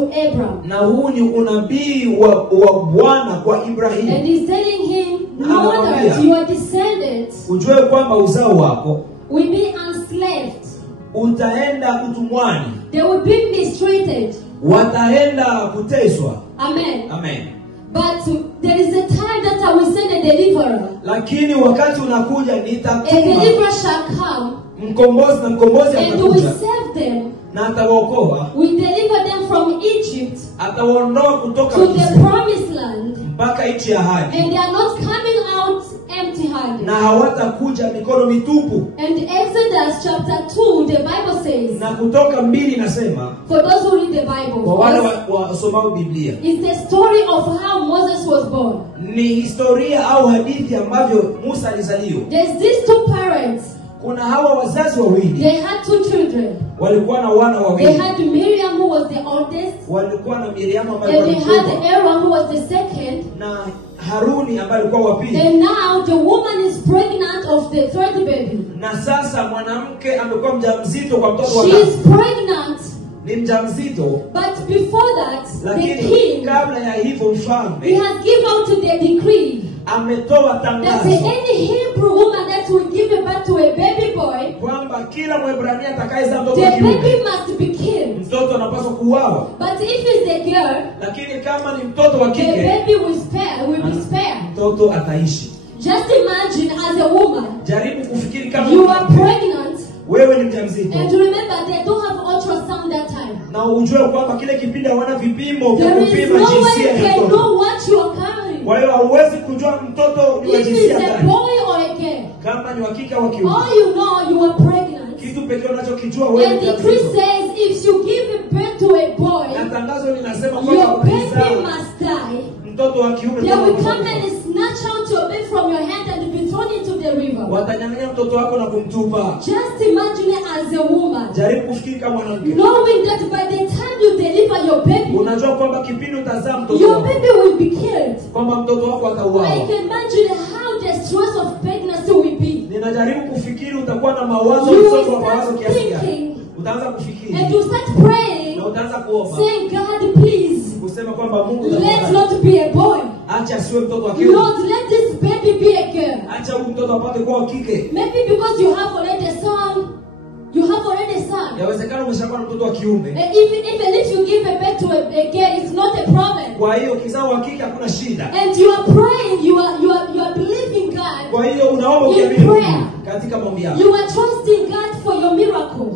to Abraham. Na huu ni unabii wa Bwana kwa Ibrahim. And he's telling him, know that your descendants ujue kwamba uzao wako will be enslaved. Utaenda utumwani. They will be mistreated. Wataenda kuteswa. Amen. Amen. But there is a time that I will send a deliverer. Lakini wakati unakuja nitatuma. A deliverer shall come. Mkombozi, na mkombozi atakuja. And will save them. Na atawaokoa. We deliver them from Egypt. Atawaondoa kutoka to the promised land. Mpaka nchi ya ahadi. And they are not coming out empty-handed. Na hawatakuja mikono mitupu. And Exodus chapter 2, the Bible says. Na Kutoka 2 inasema. For those who read the Bible. Kwa wale wasomao Biblia. It's the story of how Moses was born. Ni historia au hadithi ambavyo Musa alizaliwa. There's these two parents. Kuna hawa wazazi wawili. They had two children. Walikuwa na wana wawili. They had Miriam who was the oldest. Walikuwa na Miriam ambaye and they had Aaron who was the second. Na Haruni ambaye alikuwa wa pili. And now the woman is pregnant of the third baby. Na sasa mwanamke amekuwa mjamzito kwa mtoto wa tatu. She is pregnant. Ni mjamzito. But before that, lakini the king, kabla ya hivyo mfalme, he has given out the decree. Ametoa tangazo. That any Hebrew woman that will give birth to a baby boy, kwamba kila Mwebrania atakayezaa mtoto the baby must be killed. Mtoto anapaswa kuuawa. But if it's a girl, lakini kama ni mtoto wa kike, the baby will be spared. Mtoto ataishi. Just imagine as a woman, jaribu kufikiri kama you are pregnant. Wewe ni mjamzito. And remember, they don't have ultrasound that time. Na ujue kwamba kile kipindi hawana vipimo vya kupima jinsia ya mtoto. Know what you are carrying. Kwa hiyo hauwezi kujua mtoto ni wa jinsia gani. If it's a boy or a girl. Kama ni wa kike au wa kiume. All you know, you are pregnant. Kitu pekee unachokijua wewe ni mjamzito. And the decree says if you give birth to a boy, na tangazo linasema kwamba your baby must die. Mtoto wa kiume they will come and snatch out your baby from your hand and be thrown into the river. Watanyang'anya mtoto wako na kumtupa. Just imagine as a woman. Jaribu kufikiri kama mwanamke. Knowing that by the time you deliver your baby, unajua kwamba kipindi utazaa mtoto your baby will be killed. Kwamba mtoto wako atauawa. I can imagine how the stress of pregnancy will be. Ninajaribu kufikiri utakuwa na mawazo msongo wa mawazo kiasi gani. Utaanza kufikiri. And you start praying. Na utaanza kuomba. Saying, God, please. Kusema kwamba Mungu, let not be a boy. Acha asiwe mtoto wa kiume. Lord, let this baby be a girl. Acha huyu mtoto apate kuwa wa kike. Maybe because you have already a son. You have already a son. Yawezekana umeshakuwa na mtoto wa kiume. Even if you give a birth to a girl, it's not a problem. Kwa hiyo kizao wa kike hakuna shida. And you are praying, you are believing God. Kwa hiyo unaomba ukiamini katika maombi yako. You are trusting God for your miracle.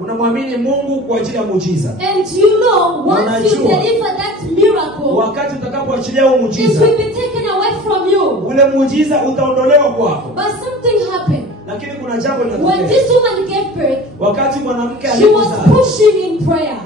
Unamwamini Mungu kwa ajili ya muujiza. And you know, once you deliver that miracle, wakati utakapoachilia huo muujiza, it will be taken away from you. Ule muujiza utaondolewa kwako. But something happened. Lakini kuna jambo linatokea. When this woman gave birth, wakati mwanamke she was pushing in prayer.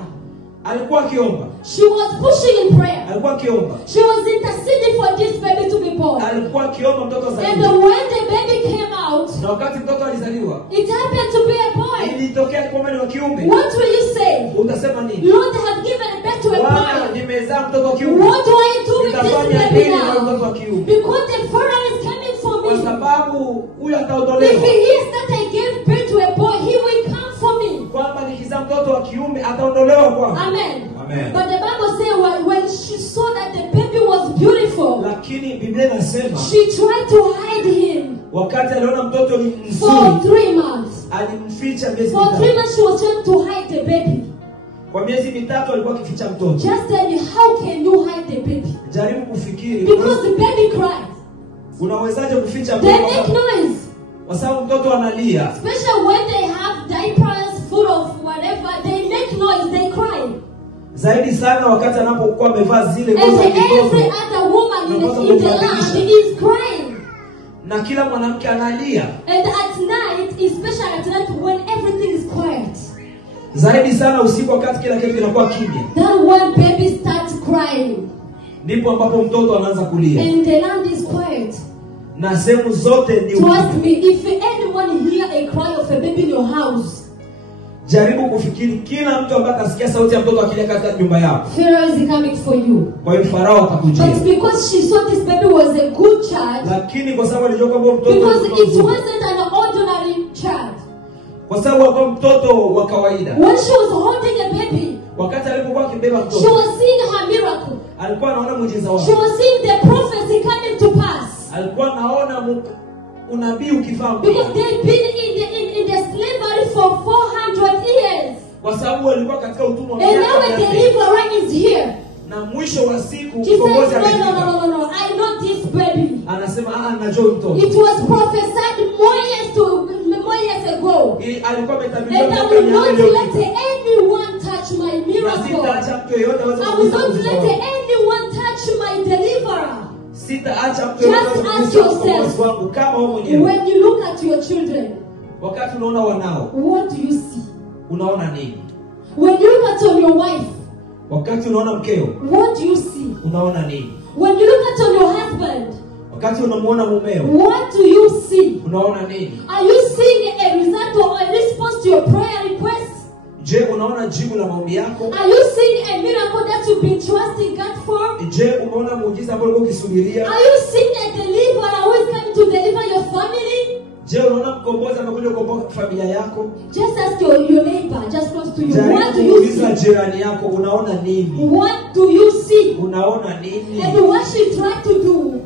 Alikuwa akiomba. She was pushing in prayer. Alikuwa akiomba. She was interceding for this baby to be born. Alikuwa akiomba mtoto azaliwe. And when the baby came out, na wakati mtoto alizaliwa, it happened to be a boy. Ilitokea kwamba ni wa kiume. What will you say? Utasema nini? Lord, I have given birth to a boy. Nimezaa mtoto wa kiume. What do I do with this baby now? Mtoto wa kiume. Because the Pharaoh is coming for me. Kwa sababu huyu ataondolewa. If he hears that I gave birth to a boy, he will come for me. Kwamba nikizaa mtoto wa kiume ataondolewa kwangu. Amen. Amen. But the Bible says when she saw that the baby was beautiful, lakini Biblia inasema she tried to hide him. Wakati aliona mtoto ni mzuri, for 3 months. Alimficha miezi mitatu. For 3 months she was trying to hide the baby. Kwa miezi mitatu alikuwa akificha mtoto. Just tell me, how can you hide the baby? Jaribu kufikiri. Because the baby cries. Unawezaje kuficha mtoto? They make noise. Kwa sababu mtoto analia. Especially when they have diapers full of whatever, they make noise, they cry. Zaidi sana wakati anapokuwa amevaa zile nguo za kitoto. Every other woman in the land is crying. Na kila mwanamke analia. And at night, especially at night when everything is quiet. Zaidi sana usiku wakati kila kitu kinakuwa kimya. Then when baby starts crying. Ndipo ambapo mtoto anaanza kulia. And the land is quiet. Na sehemu zote ni ukimya. Trust me, if anyone hear a cry of a baby in your house, jaribu kufikiri kila mtu ambaye atasikia sauti ya mtoto akilia katika nyumba yako. Pharaoh is coming for you. Kwa hiyo Farao atakujia. But because she saw this baby was a good child. Lakini kwa sababu alijua kwamba mtoto because it wasn't an ordinary child. Kwa sababu alikuwa mtoto wa kawaida. When she was holding a baby, wakati alipokuwa akibeba she mtoto, was seeing her miracle. alikuwa anaona muujiza She wake. was seeing the prophecy coming to pass. Alikuwa anaona unabii ukifaa. Because they've been in the slavery for 400 years. Kwa sababu walikuwa katika utumwa And now a deliverer is here. na mwisho wa siku She says, mkombozi no, amefika. no. I know this baby. Anasema najua mtoto. It was prophesied more years ago. Alikuwa ametabiriwa And I miaka will not 400 let anyone touch my miracle. Sitaacha mtu yeyote aweze I will kugusa not muujiza let wangu. anyone touch my deliverer. Sitaacha mtu yeyote Just aweze ask kugusa yourself, mkombozi wangu kama wewe mwenyewe. when you look at your children, Wakati unaona wanao, what do you see? unaona nini? When you look at your wife, Wakati unaona mkeo, what do you see? unaona nini? When you look at your husband, Wakati unamuona mumeo, what do you see? unaona nini? Are you seeing a result or a response to your prayer request? Je, unaona jibu la maombi yako? Are you seeing a miracle that you've been trusting God for? Je, umeona muujiza ambao ulikuwa ukisubiria? Are you seeing a deliverer who is coming to deliver your family? Je, unaona mkombozi amekuja kukomboa familia yako? Just ask your neighbor just close to you. What Jaribu do you kuuliza see? jirani yako, unaona nini? What do you see? Unaona nini? And what she tried to do,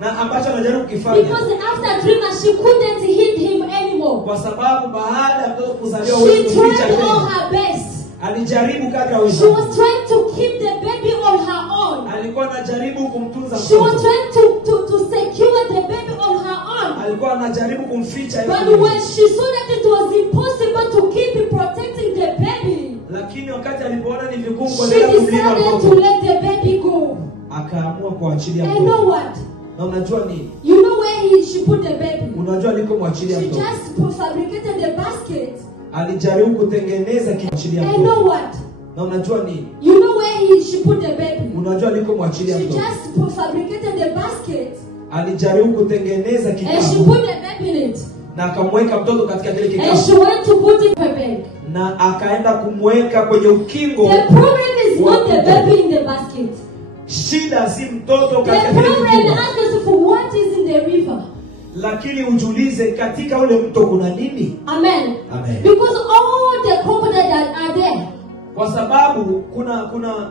Na ambacho anajaribu kufanya, because after dreaming she couldn't hit him anymore. kwa sababu baada ya mtoto kuzaliwa She wewe kuficha tried all tena. her best. Alijaribu kadri She awezavyo. was trying to keep the baby on her own. Alikuwa anajaribu kumtunza She was mtoto. trying to secure the baby on her own. Alikuwa anajaribu kumficha yeye But mwenyewe. when she saw that it was impossible to keep protecting the baby, Lakini wakati alipoona ni vigumu she kuendelea kumlinda decided to mtoto, let the baby go. akaamua kuachilia And you know mtoto. what? Na unajua nini? You know where she put the baby? Unajua alikomwachilia She mtoto. just fabricated the basket. Alijaribu kutengeneza kiachilia And you know mtoto. what? Na unajua nini? You know where she put the baby? Unajua alikomwachilia She mtoto. just fabricated the basket. Alijaribu kutengeneza And she kikapu put the baby in it. na akamweka mtoto katika kile And she kikapu went to put it in her bag. na akaenda kumweka kwenye ukingo. The problem is not the baby in the basket. Shida si mtoto The katika kile problem kifungo, is for what is in the river. lakini ujiulize katika ule mto kuna nini? Amen. Amen. Because all the crocodiles that are there, Kwa sababu kuna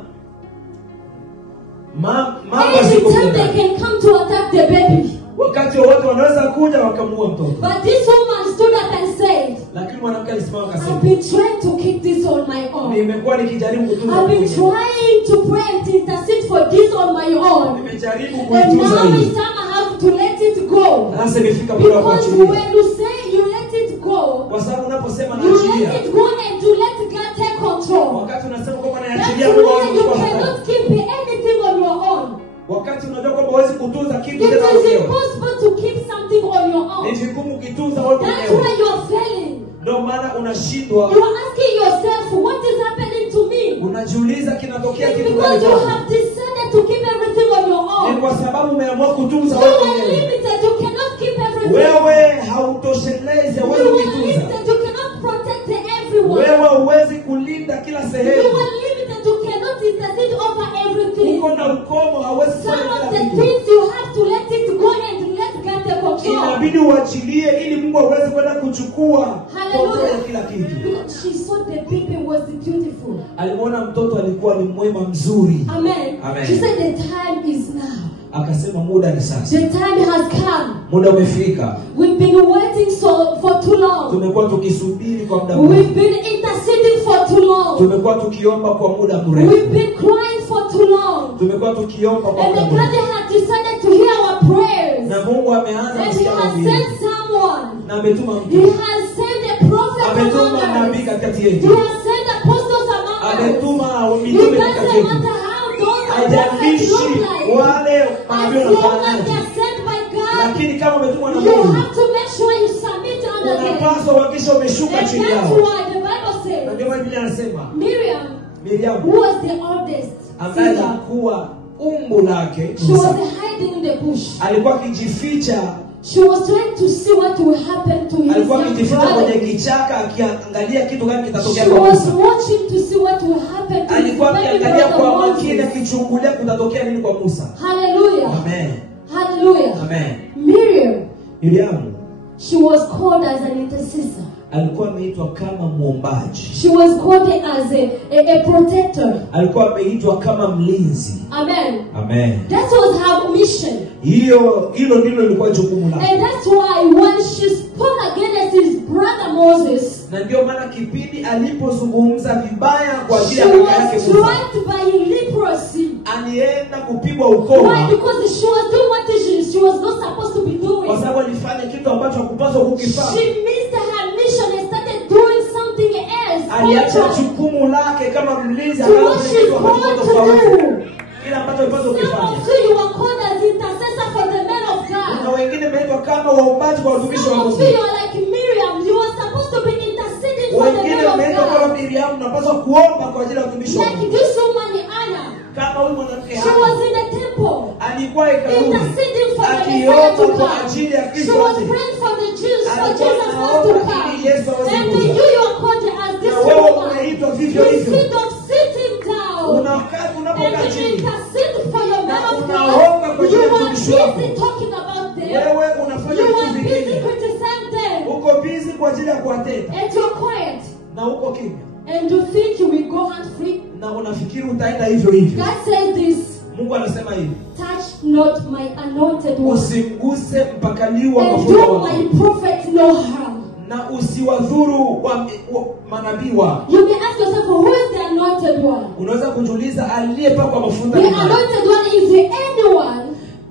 mamba every ziko time ndani. they can come to attack the baby. Wakati wowote wanaweza kuja wakamuua mtoto. But this woman stood up and said, Lakini mwanamke alisimama akasema, I've been trying to keep this on my own. nimekuwa nikijaribu kutunza I've been mwenyewe. trying to pray and intercede for this on my own. Nimejaribu And kuitunza now hii. it's time I have to let it go. Sasa imefika muda wa Because kuachilia. when you say you let it go, Kwa sababu unaposema you let naachilia, it go and you let God take control. wakati unasema kwamba That's naachilia Mungu why wangu you kwa hata. cannot keep anything on your own. Wakati unajua kwamba huwezi kutunza kitu It tena is mwenyewe. impossible to keep something on your Ni own. vigumu kutunza wewe That's mwenyewe. why you are failing. Ndio maana unashindwa. You are asking yourself, what is happening to me? Unajiuliza kinatokea It's kitu because gani you kwangu? have decided to keep everything on your Ni own. kwa sababu umeamua kutunza You wewe are mwenyewe. limited. You cannot keep everything. Wewe hautoshelezi, You hauwezi are kutunza. limited. You cannot protect everyone. Wewe huwezi kulinda kila You sehemu. are limited. You cannot intercede over everything. Uko na ukomo, hauwezi Some kufanya of kila the kitu. things you have to let it go and let God take control. Inabidi uachilie ili Mungu aweze kwenda kuchukua Hallelujah. kontrol ya kila kitu. Because she saw the baby was beautiful. Alimwona mtoto alikuwa ni mwema mzuri. Amen. Amen. She said the time is now. Akasema muda ni sasa. The time has come. Muda umefika. We've been waiting for too long. Tumekuwa tukisubiri kwa muda We've mrefu. been interceding for too long. Tumekuwa tukiomba kwa muda We've mrefu. been crying for too long. Tumekuwa tukiomba kwa And muda the God mrefu. has decided to hear our prayers. Na Mungu ameanza And He kusikia has maombi sent yetu. someone. Na ametuma He mtu. has sent a prophet Ametuma among nabii us. katikati He yetu. has sent apostles among us. Ametuma It mitume doesn't katikati yetu. matter how those prophets Haijalishi look like. wale As manabii long as wanafananaje. they are sent by God, Lakini kama umetumwa na you Mungu, have to make sure you submit under them. unapaswa uhakikishe umeshuka And chini that's yao. why the Bible Na says ndio maana Biblia inasema Miriam, Miriam who was the oldest ambaye sister, alikuwa umbu lake she was hiding in the bush. alikuwa akijificha, She was trying to see what will happen to his alikuwa young akijificha kwenye brother. kichaka akiangalia kitu gani kitatokea She kwa was Musa. watching to see what will happen to his Alikuwa baby akiangalia brother kwa makini Moses. akichungulia kutatokea nini kwa Musa. Hallelujah. Amen. Hallelujah. Amen. Miriam, Miriam she was called as an intercessor. alikuwa ameitwa kama muombaji. She was quoted as a protector. Alikuwa ameitwa kama mlinzi. Amen. Amen. That was her mission. Hilo ndilo lilikuwa jukumu lake. And that's why when she spoke against his brother Moses, na ndio maana kipindi alipozungumza vibaya kwa ajili she ya kaka was yake Musa, struck by leprosy. alienda kupigwa ukoma. Why? Because she was doing what she was not supposed to be doing. Kwa sababu alifanya kitu ambacho hakupaswa kukifanya. She missed her mission and started doing something else. Aliacha jukumu lake kama mlinzi, So what she's called to do. kile ambacho alipaswa Some kufanya. of you are called as intercessor for the men of Na God. wengine wameitwa kama waombaji kwa watumishi wa Some Mungu. of you are like Miriam. You are supposed to be interceding for the Wengine men of wameitwa kama God. Miriam, napaswa kuomba kwa ajili ya watumishi wa Like Mungu. this woman Anna. Kama huyu mwanamke She was hapa in the temple. alikuwa hekaluni Interceding for the Messiah akiomba to kwa come. ajili ya She Kristo was wote. praying for the Jews, for Alikuwa Jesus was to anaomba come. ili Yesu aweze And kuja. you are called as this Na wewe woman. umeitwa vivyo hivyo. Instead of sitting down Unakaa and unapokaa chini. intercede for your man of unaomba kwa God, ajili you ya are mtumishi wako. busy talking about them. Wewe unafanya You vitu are busy vingine. criticizing them. Uko busy kwa ajili ya kuwateta. And you're quiet. Na uko kimya. And you think you will go hand free. Na unafikiri utaenda hivyo hivyo. God says this. Mungu anasema hivi. Touch not my anointed one. Usimguse mpakaliwa And mafuta do wangu. my prophet no harm. Na usiwadhuru manabii wao. You may ask yourself, who is the anointed one? Unaweza kujiuliza aliyepakwa mafuta The ni nani? anointed one is anyone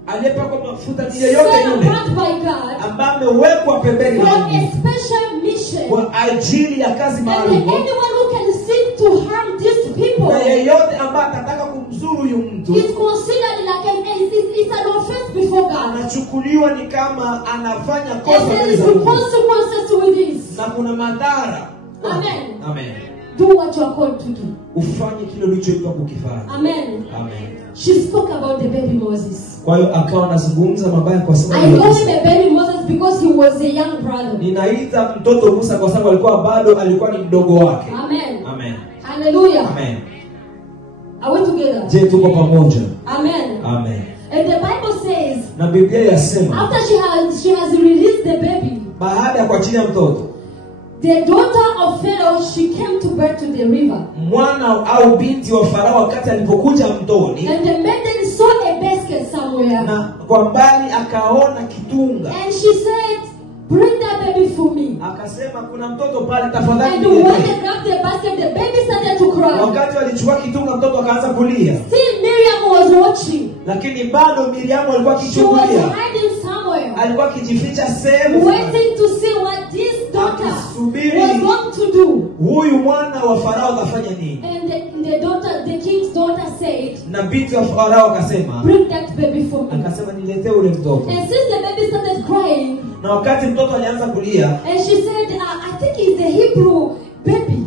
Aliyepakwa mafuta ni set yeyote yule apart by God ambaye amewekwa pembeni for na a Mungu special mission. kwa ajili ya kazi And maalum. anyone who can seek to harm these people Na yeyote ambaye atataka kumzuru huyu mtu is considered like it's an offense before God. anachukuliwa ni kama anafanya kosa And there mbele is za Mungu. consequences with this. Na kuna madhara. Amen. Amen. Do what you are called to do. Ufanye kile ulichoitwa kukifanya. Amen. Amen. She spoke about the baby Moses. Kwa hiyo akawa anazungumza mabaya kwa I sababu call him a baby Moses because he was a young brother. ninaita mtoto Musa kwa sababu alikuwa ni mdogo wake. Amen. Amen. Hallelujah. Amen. Are we together? Je, tuko pamoja? Amen. Amen. And the Bible says, Na Biblia yasema after she has released the baby, baada ya kuachilia mtoto, the daughter of Pharaoh, she came to birth to the river. mwana au binti wa Farao wakati alipokuja mtoni, And the maiden saw a basket somewhere. na kwa mbali akaona kitunga, And she said, bring that baby for me. akasema kuna mtoto pale, tafadhali And when niletee. they grabbed the basket, the baby started to cry. Wakati walichukua kitunga, mtoto akaanza kulia, Still Miriam was watching. lakini bado Miriamu alikuwa She was akichungulia, hiding somewhere, alikuwa akijificha sehemu fulani, waiting to see what this daughter akisubiri was going to do. huyu mwana wa Farao atafanya nini. And the king's daughter said, Na binti wa Farao akasema, bring that baby for me. akasema niletee ule mtoto. And since the baby started crying, Na wakati mtoto alianza kulia, and she said, I think it's a Hebrew baby.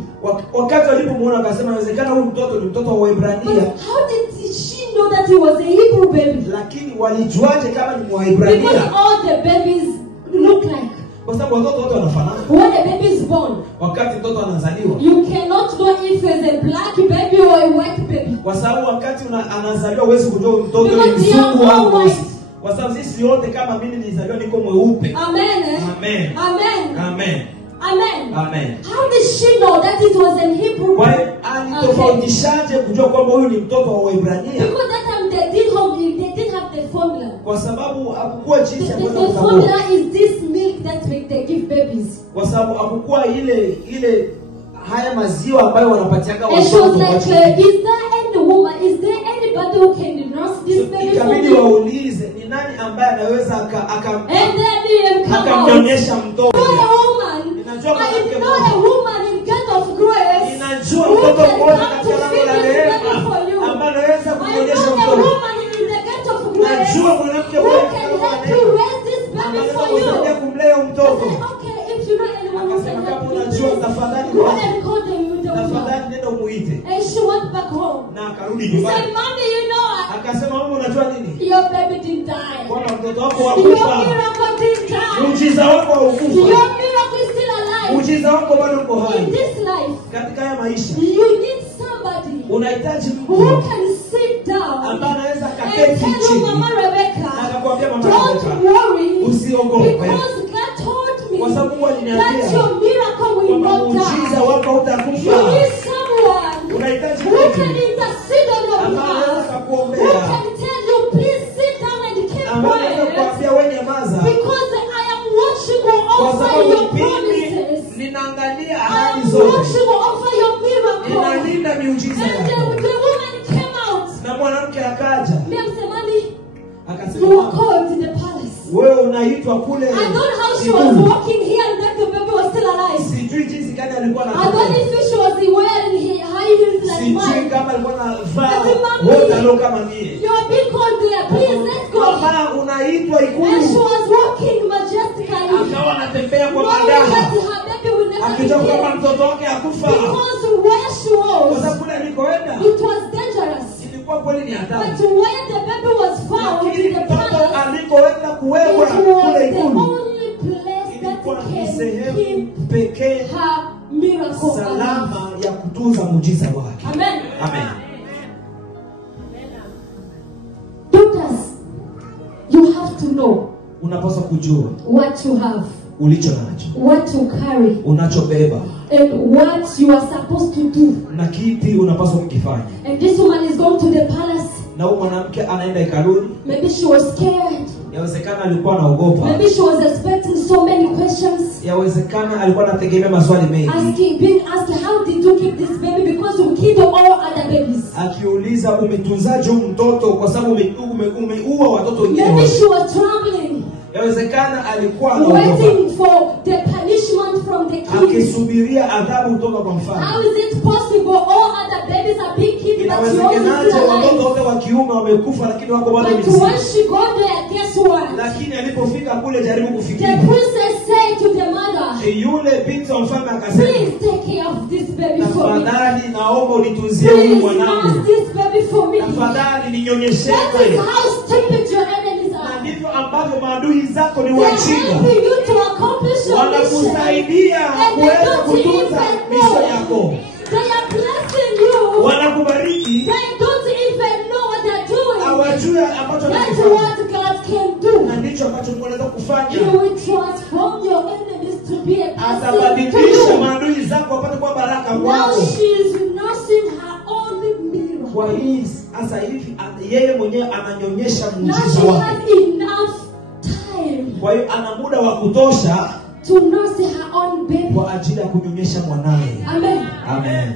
wakati walipomuona akasema inawezekana huyu mtoto ni mtoto wa But Waebrania. how did she know that he was a Hebrew baby? Lakini walijuaje kama ni Because Mwaebrania? all the babies look like. Kwa sababu watoto wote wanafanana. When a baby is born, Wakati mtoto anazaliwa, you cannot know if it's a black baby or a white baby. kwa sababu wakati anazaliwa huwezi kujua huyu mtoto ni Because they are mzungu all au mweusi. white. Kwa sababu sisi wote kama mimi nilizaliwa niko mweupe. Amen. Eh? Amen. Amen. Amen. Amen. Amen. How did she know that it was an Hebrew Kwa hiyo baby? alitofautishaje kujua kwamba huyu ni mtoto wa Waebrania? Because that time they didn't have the formula. Kwa sababu hakukuwa jinsi ya kuweza The kutambua. formula is this milk that they give babies. Kwa sababu hakukuwa ile haya maziwa ambayo wanapatiaga And she was watoto. like, is there any woman? Is there anybody who can nurse this baby for Ikabidi me? waulize ni nani ambaye anaweza And then Miriam come out. akamnyonyesha mtoto. Know a woman. Ninajua I mwanamke know a mmoja. woman in Gate of Grace Ninajua who mtoto can mmoja come to katika lango feed la this baby rehema for you. ambaye anaweza I kumnyonyesha know a mtoto. woman in the Gate of Grace Najua mwanamke who mmoja can katika help lango you la raise this rehema baby anaweza for kusaidia you. kumlea I mtoto. said, okay, if you know anyone who can Akasema help kama you, unajua please tafadhali go and call them with the woman. tafadhali nenda umuite. And she went back home. Na akarudi He said, nyumbani. Mommy, you know what? Akasema mama unajua nini? Your baby didn't die. Kwamba mtoto wako Your hakufa. miracle didn't die. Muujiza wako Your haukufa. miracle is still alive. Muujiza wako bado uko In hai. this life, Katika haya maisha you need somebody unahitaji who mtu can sit down ambaye anaweza and kaketi tell you, chini Mama na Rebecca, akakwambia mama don't Rebecca, worry, usiogope. because God told me Kwa sababu Mungu aliniambia that your miracle aliitwa kule. I don't know how she was walking here and that the baby was still alive. Sijui jinsi gani alikuwa I don't know if she was wearing high heels like sijui mine. kama alikuwa anavaa wote leo kama mie. You are being called there. Please, let's go. Mama unaitwa And she ikulu. was walking majestically. Akawa anatembea kwa Knowing madaha. that her baby will never be Akijua kwamba killed. mtoto wake akufa. Because where she Kwa was, sababu kule alikoenda it was dangerous. ilikuwa kweli ni hatari. But where the baby was found Lakini in the mtoto palace, alikoenda it kuwekwa was kule the ikulu. only place Ilikuwa that ni can sehemu keep pekee her miracle alive. salama ya kutunza muujiza wake. Amen. Amen. Daughters, you have to know Unapaswa kujua what you have, ulicho nacho, what you carry, unachobeba and what you are supposed to do. na kipi unapaswa kukifanya. And this woman is going to the palace. Na huyu mwanamke anaenda hekaluni. Maybe she was scared. Yawezekana alikuwa anaogopa. Maybe she was expecting so many questions. Yawezekana alikuwa anategemea maswali mengi. Being asked, how did you keep this baby? Because you killed all other babies. Akiuliza umetunzaje huyu mtoto kwa sababu umeua watoto wengine. Maybe she was trembling, Yawezekana alikuwa anaogopa. waiting for the punishment from the king. Akisubiria adhabu kutoka kwa mfalme. How is it possible all other babies are being killed but you only Inawezekanaje still watoto alive? wote wa kiume wamekufa lakini wako bado But mzima. when she got there, guess what? Lakini alipofika kule jaribu The kufikiria. princess said to the mother, Yule binti wa mfalme akasema, please take care of this baby for me. tafadhali naomba unitunzie huyu Please mwanangu. nurse this baby for me. Tafadhali ninyonyeshe. That is how stupid your enemies Na are. ndivyo ambavyo maadui zako ni They are wajinga. helping you to accomplish your mission. Wanakusaidia And they kuweza don't kutunza even misio know. yako. They are blessing you. Wanakubariki. They don't even know what they're doing. Hawajui ambacho That's wanakifanya. what God can do. Na ndicho ambacho Mungu anaweza He kufanya. will transform your enemies to be a blessing to Atabadilisha you. maadui zako wapate kuwa baraka Now kwako. she is nursing her own miracle. Kwa hii sasa hivi yeye mwenyewe ananyonyesha Now muujiza she wake. has enough time Kwa hiyo ana muda wa kutosha to nurse her own baby. kwa ajili ya kunyonyesha mwanae. Amen. Amen.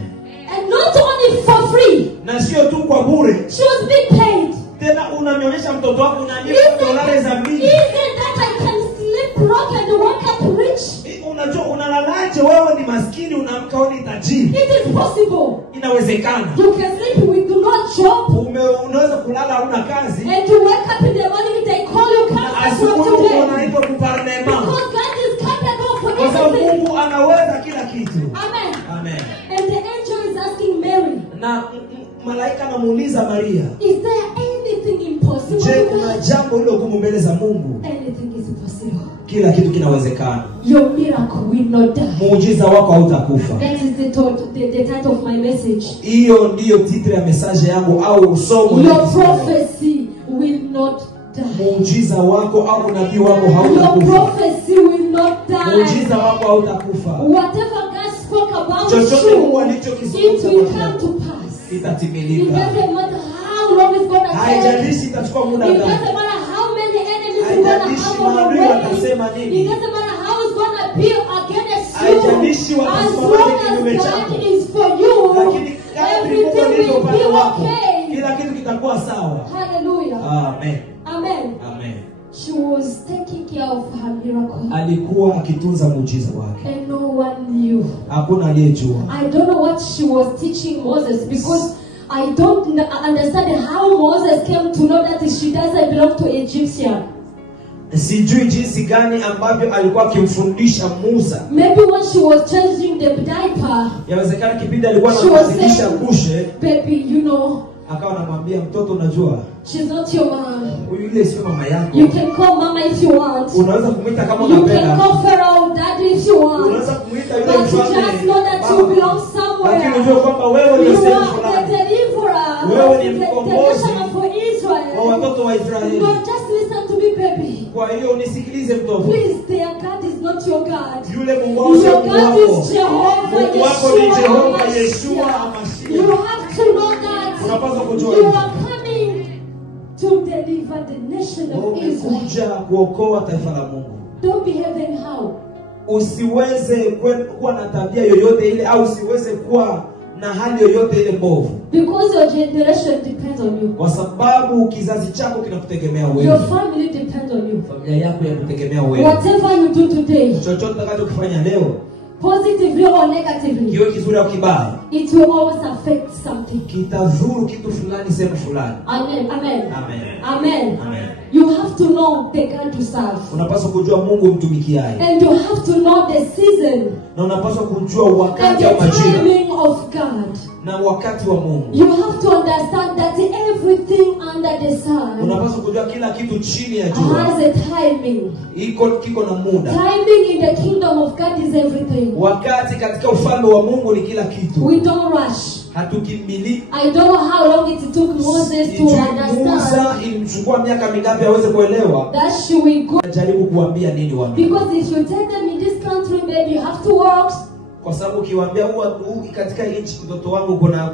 And not only for free, Na sio tu kwa bure, she was being paid. tena unanyonyesha mtoto wako unalipa dolari za mingi. Isn't that I can sleep rock and wake up rich? Unajua unalalaje wewe ni maskini unaamka wewe ni tajiri? It is possible. Inawezekana. You can sleep with not job. Unaweza kulala huna kazi. And you wake up in the morning, they call you Na come from asubuhi today. unaitwa kuparnema. Because God is capable for Kwa sababu everything. Mungu anaweza kila kitu. Amen. Amen. And the angel is asking Mary, Na malaika anamuuliza Maria, is there anything impossible? je, with kuna God? jambo lilo gumu mbele za Mungu? Anything is possible. Kila kitu kinawezekana. Your miracle will not die. Muujiza wako hautakufa. That is the title of my message. Hiyo ndiyo titre ya message yangu au somo. Your prophecy will not die. Muujiza wako au unabii wako Your hautakufa. prophecy will not die. Muujiza wako hautakufa. Whatever God spoke about Chochote Mungu you, alichokizungumza it will kwa come to pass. It itatimilika. doesn't matter how long it's going to take. Haijalishi itachukua muda It gani. doesn't matter how many enemies you're going to Haijalishi have on your maadui way. watasema nini. It doesn't matter how it's going to be against Haijalishi you. As watasema long nini kinyume as chako. God is for you, Lakini kadri Mungu everything alivyo will upande be wako, okay. kila kitu kitakuwa sawa. Hallelujah. Amen. Amen. Amen. She was taking care of her miracle. Alikuwa akitunza muujiza wake. And no one knew. Hakuna aliyejua. I don't know what she was teaching Moses because I don't understand how Moses came to know that she doesn't belong to Egyptian. Sijui jinsi gani ambavyo alikuwa akimfundisha Musa. Maybe when she was changing the diaper, Yawezekana kipindi alikuwa She was anamfundisha saying- kushe, baby, you know, akawa anamwambia mtoto, unajua she's not your mom. huyu yule sio mama yako. You can call mama if you want. Unaweza kumuita kama You can unapenda. call Pharaoh daddy if you want. Unaweza kumuita yule But just mfalme. know that you baba. belong Lakini somewhere. unajua kwamba wewe You ni sehemu are the fulani deliverer. Wewe ni The mkombozi nation for wa Israel. watoto wa Israeli. No, just listen to me, baby. Kwa hiyo unisikilize mtoto. Please, their God is not your God. Yule Mungu wako sio Your Mungu God wako. is Jehovah Mungu wako ni Yeshua Jehova HaMashiach. Yeshua You Hamashia. have to know that Unapaswa kujua you hivyo. are coming to deliver the nation of Israel. Umekuja kuokoa taifa la Mungu. Don't behave anyhow. Usiweze kuwa na tabia yoyote ile au usiweze kuwa na hali yoyote ile mbovu. Because your generation depends on you. Kwa sababu kizazi chako kinakutegemea wewe. Your family depends on you. Familia yako inakutegemea wewe. Whatever you do today, chochote utakachofanya leo, positively or negatively, kiwe kizuri au kibaya, it will always affect something. kitazuru kitu fulani sehemu fulani. Amen. Amen. Amen. Amen. Amen. You have to know the God to serve. Unapaswa kujua Mungu mtumikiaye. And you have to know the season. Na unapaswa kujua And wakati the wa majira. timing of God. Na wakati wa Mungu. You have to understand that everything under the sun Unapaswa kujua kila kitu chini ya jua has a timing. kiko na muda. Timing in the kingdom of God is everything. Wakati katika ufalme wa Mungu ni kila kitu. We don't rush. Hatukimbilii. I don't know how long it took Moses to understand Musa ilimchukua miaka mingapi aweze kuelewa that she will go. jaribu kuambia nini waambie. Because if you tell them in this country, baby, you have to work. Kwa sababu ukiwaambia katika nchi mtoto wangu kuna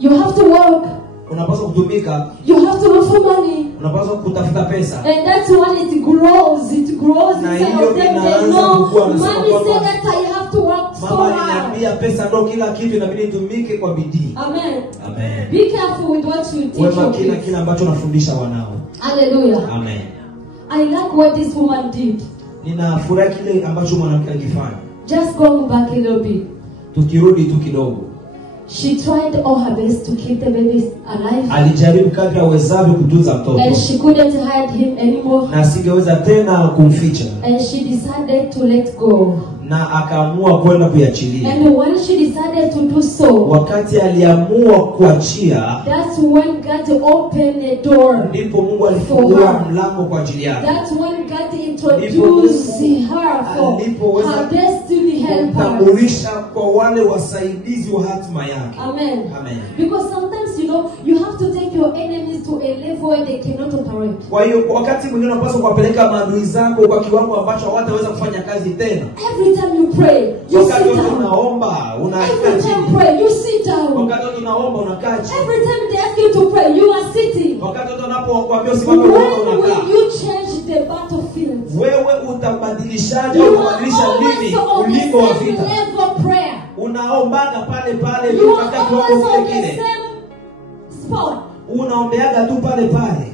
You have to work. unapaswa kutumika, You have to look for money. unapaswa kutafuta pesa. And that's when it grows. It grows Na inside hiyo of them. They inaanza know, kukua, nasema mommy kwamba, said that I have to work so Mama hard. aliniambia pesa ndo kila kitu, inabidi nitumike kwa bidii. Amen. Amen. Be careful with what you teach Wewe your kila kids. kile ambacho unafundisha wanao. Hallelujah. Amen. I like what this woman did. Ninafurahi kile ambacho mwanamke alifanya. Just going back a little bit. Tukirudi tu kidogo. She tried all her best to keep the baby alive. Alijaribu kadri awezavyo kutunza mtoto. And she couldn't hide him anymore. Na asingeweza tena kumficha. And she decided to let go. Na akaamua kwenda kuachilia. And when she decided to do so, wakati aliamua kuachia, that's when God opened the door. ndipo Mungu alifungua mlango kwa ajili yake. That's when God introduced her for her destiny helpers. Kumtambulisha kwa wale wasaidizi wa hatima yake. Amen. Amen. Because sometimes you have to take your enemies to a level where they cannot operate. Kwa hiyo wakati mwingine unapaswa kuwapeleka maadui zako kwa kiwango ambacho hawataweza kufanya kazi tena. Every time you pray, you sit down. Unaomba, unakaa Every time chini. you pray, you sit down. Wakati unaomba unakaa chini. Every time they ask you to pray, you are sitting. Wakati unapokuambia usimame When unakaa. will you change the battlefield? Wewe utabadilishaje au You are kubadilisha always nini on the ulingo wa same vita? level of prayer. Unaombaga pale pale You are wakati always wako on the kile. same spot. Unaombeaga tu pale pale.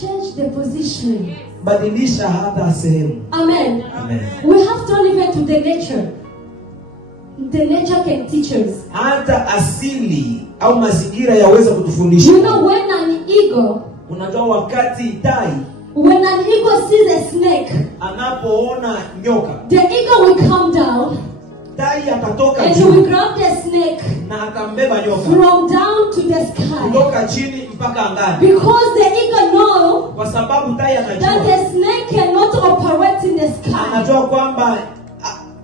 Change the position. Badilisha hata sehemu. Amen. Amen. We have to even to the nature. The nature can teach us. Hata asili au mazingira yaweza kutufundisha. You know when an eagle, Unajua wakati tai when an eagle sees a snake, anapoona nyoka, the eagle will come down tai atatoka and he will juu grab the snake na atambeba nyoka from down to the sky. kutoka chini mpaka angani. Because the eagle knows Kwa sababu tai that anajua, the snake cannot operate in the sky. anajua kwamba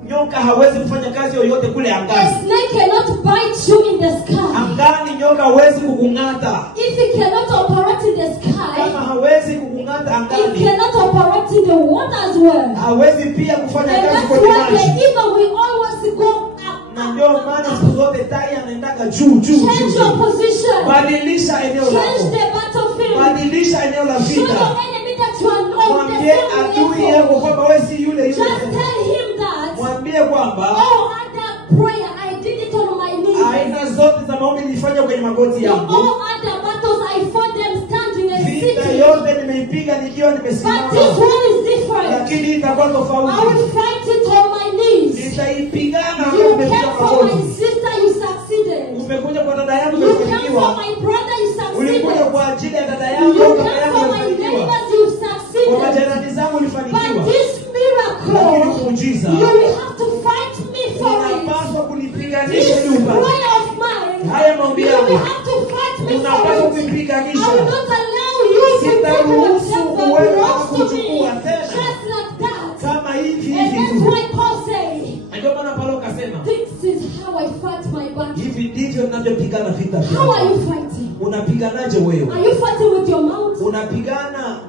nyoka hawezi kufanya kazi yoyote kule A angani. snake cannot bite you in the sky. Angani nyoka hawezi kukung'ata. If he cannot operate in the sky, Kama hawezi kukung'ata he angani, cannot operate in the water as well. hawezi pia kufanya And kazi that's kwenye why the maji. eagle will always go up. Na ndio maana siku zote tai anaendaga juu. Change your position. Badilisha eneo Change lako. the battlefield. Badilisha eneo la Show vita. your enemy that you are not the Mwambie same adui level. yako kwamba wewe si yule Just yule. tell him that. Mwambie kwamba Oh, other prayer, I did it on my knees. aina zote za maombi nilifanya kwenye magoti yangu. All other battles, I fought them standing and Vita sitting. yote nimeipiga nikiwa But this nimesimama. one is different. Lakini itakuwa I tofauti. will fight it on my knees. Nitaipigana You nimepiga came for my magoti. sister, you succeeded. Umekuja kwa dada yangu You came for umefanikiwa. my brother, you Ulikuja succeeded. kwa ajili ya dada yangu You au came kaka yangu for my umefanikiwa. neighbors, you Kwa succeeded. majirani zangu But ulifanikiwa. this Lakini miracle, muujiza you will have to fight me for it. unapaswa This kulipiganisha nyumba. prayer of mine, Haya maombi you yangu will have to fight me unapaswa for it. I kulipiganisha. will not allow you to take Sitaruhusu whatever uwezo belongs to me. kuchukua tena. Just like that. Kama hivi And hivi that's tu. why Paul said, Ndio maana Paulo akasema, this is how I fight my battle. hivi ndivyo ninavyopigana vita How are you vyangu. fighting? Unapiganaje Are wewe? you fighting with your mouth? Unapigana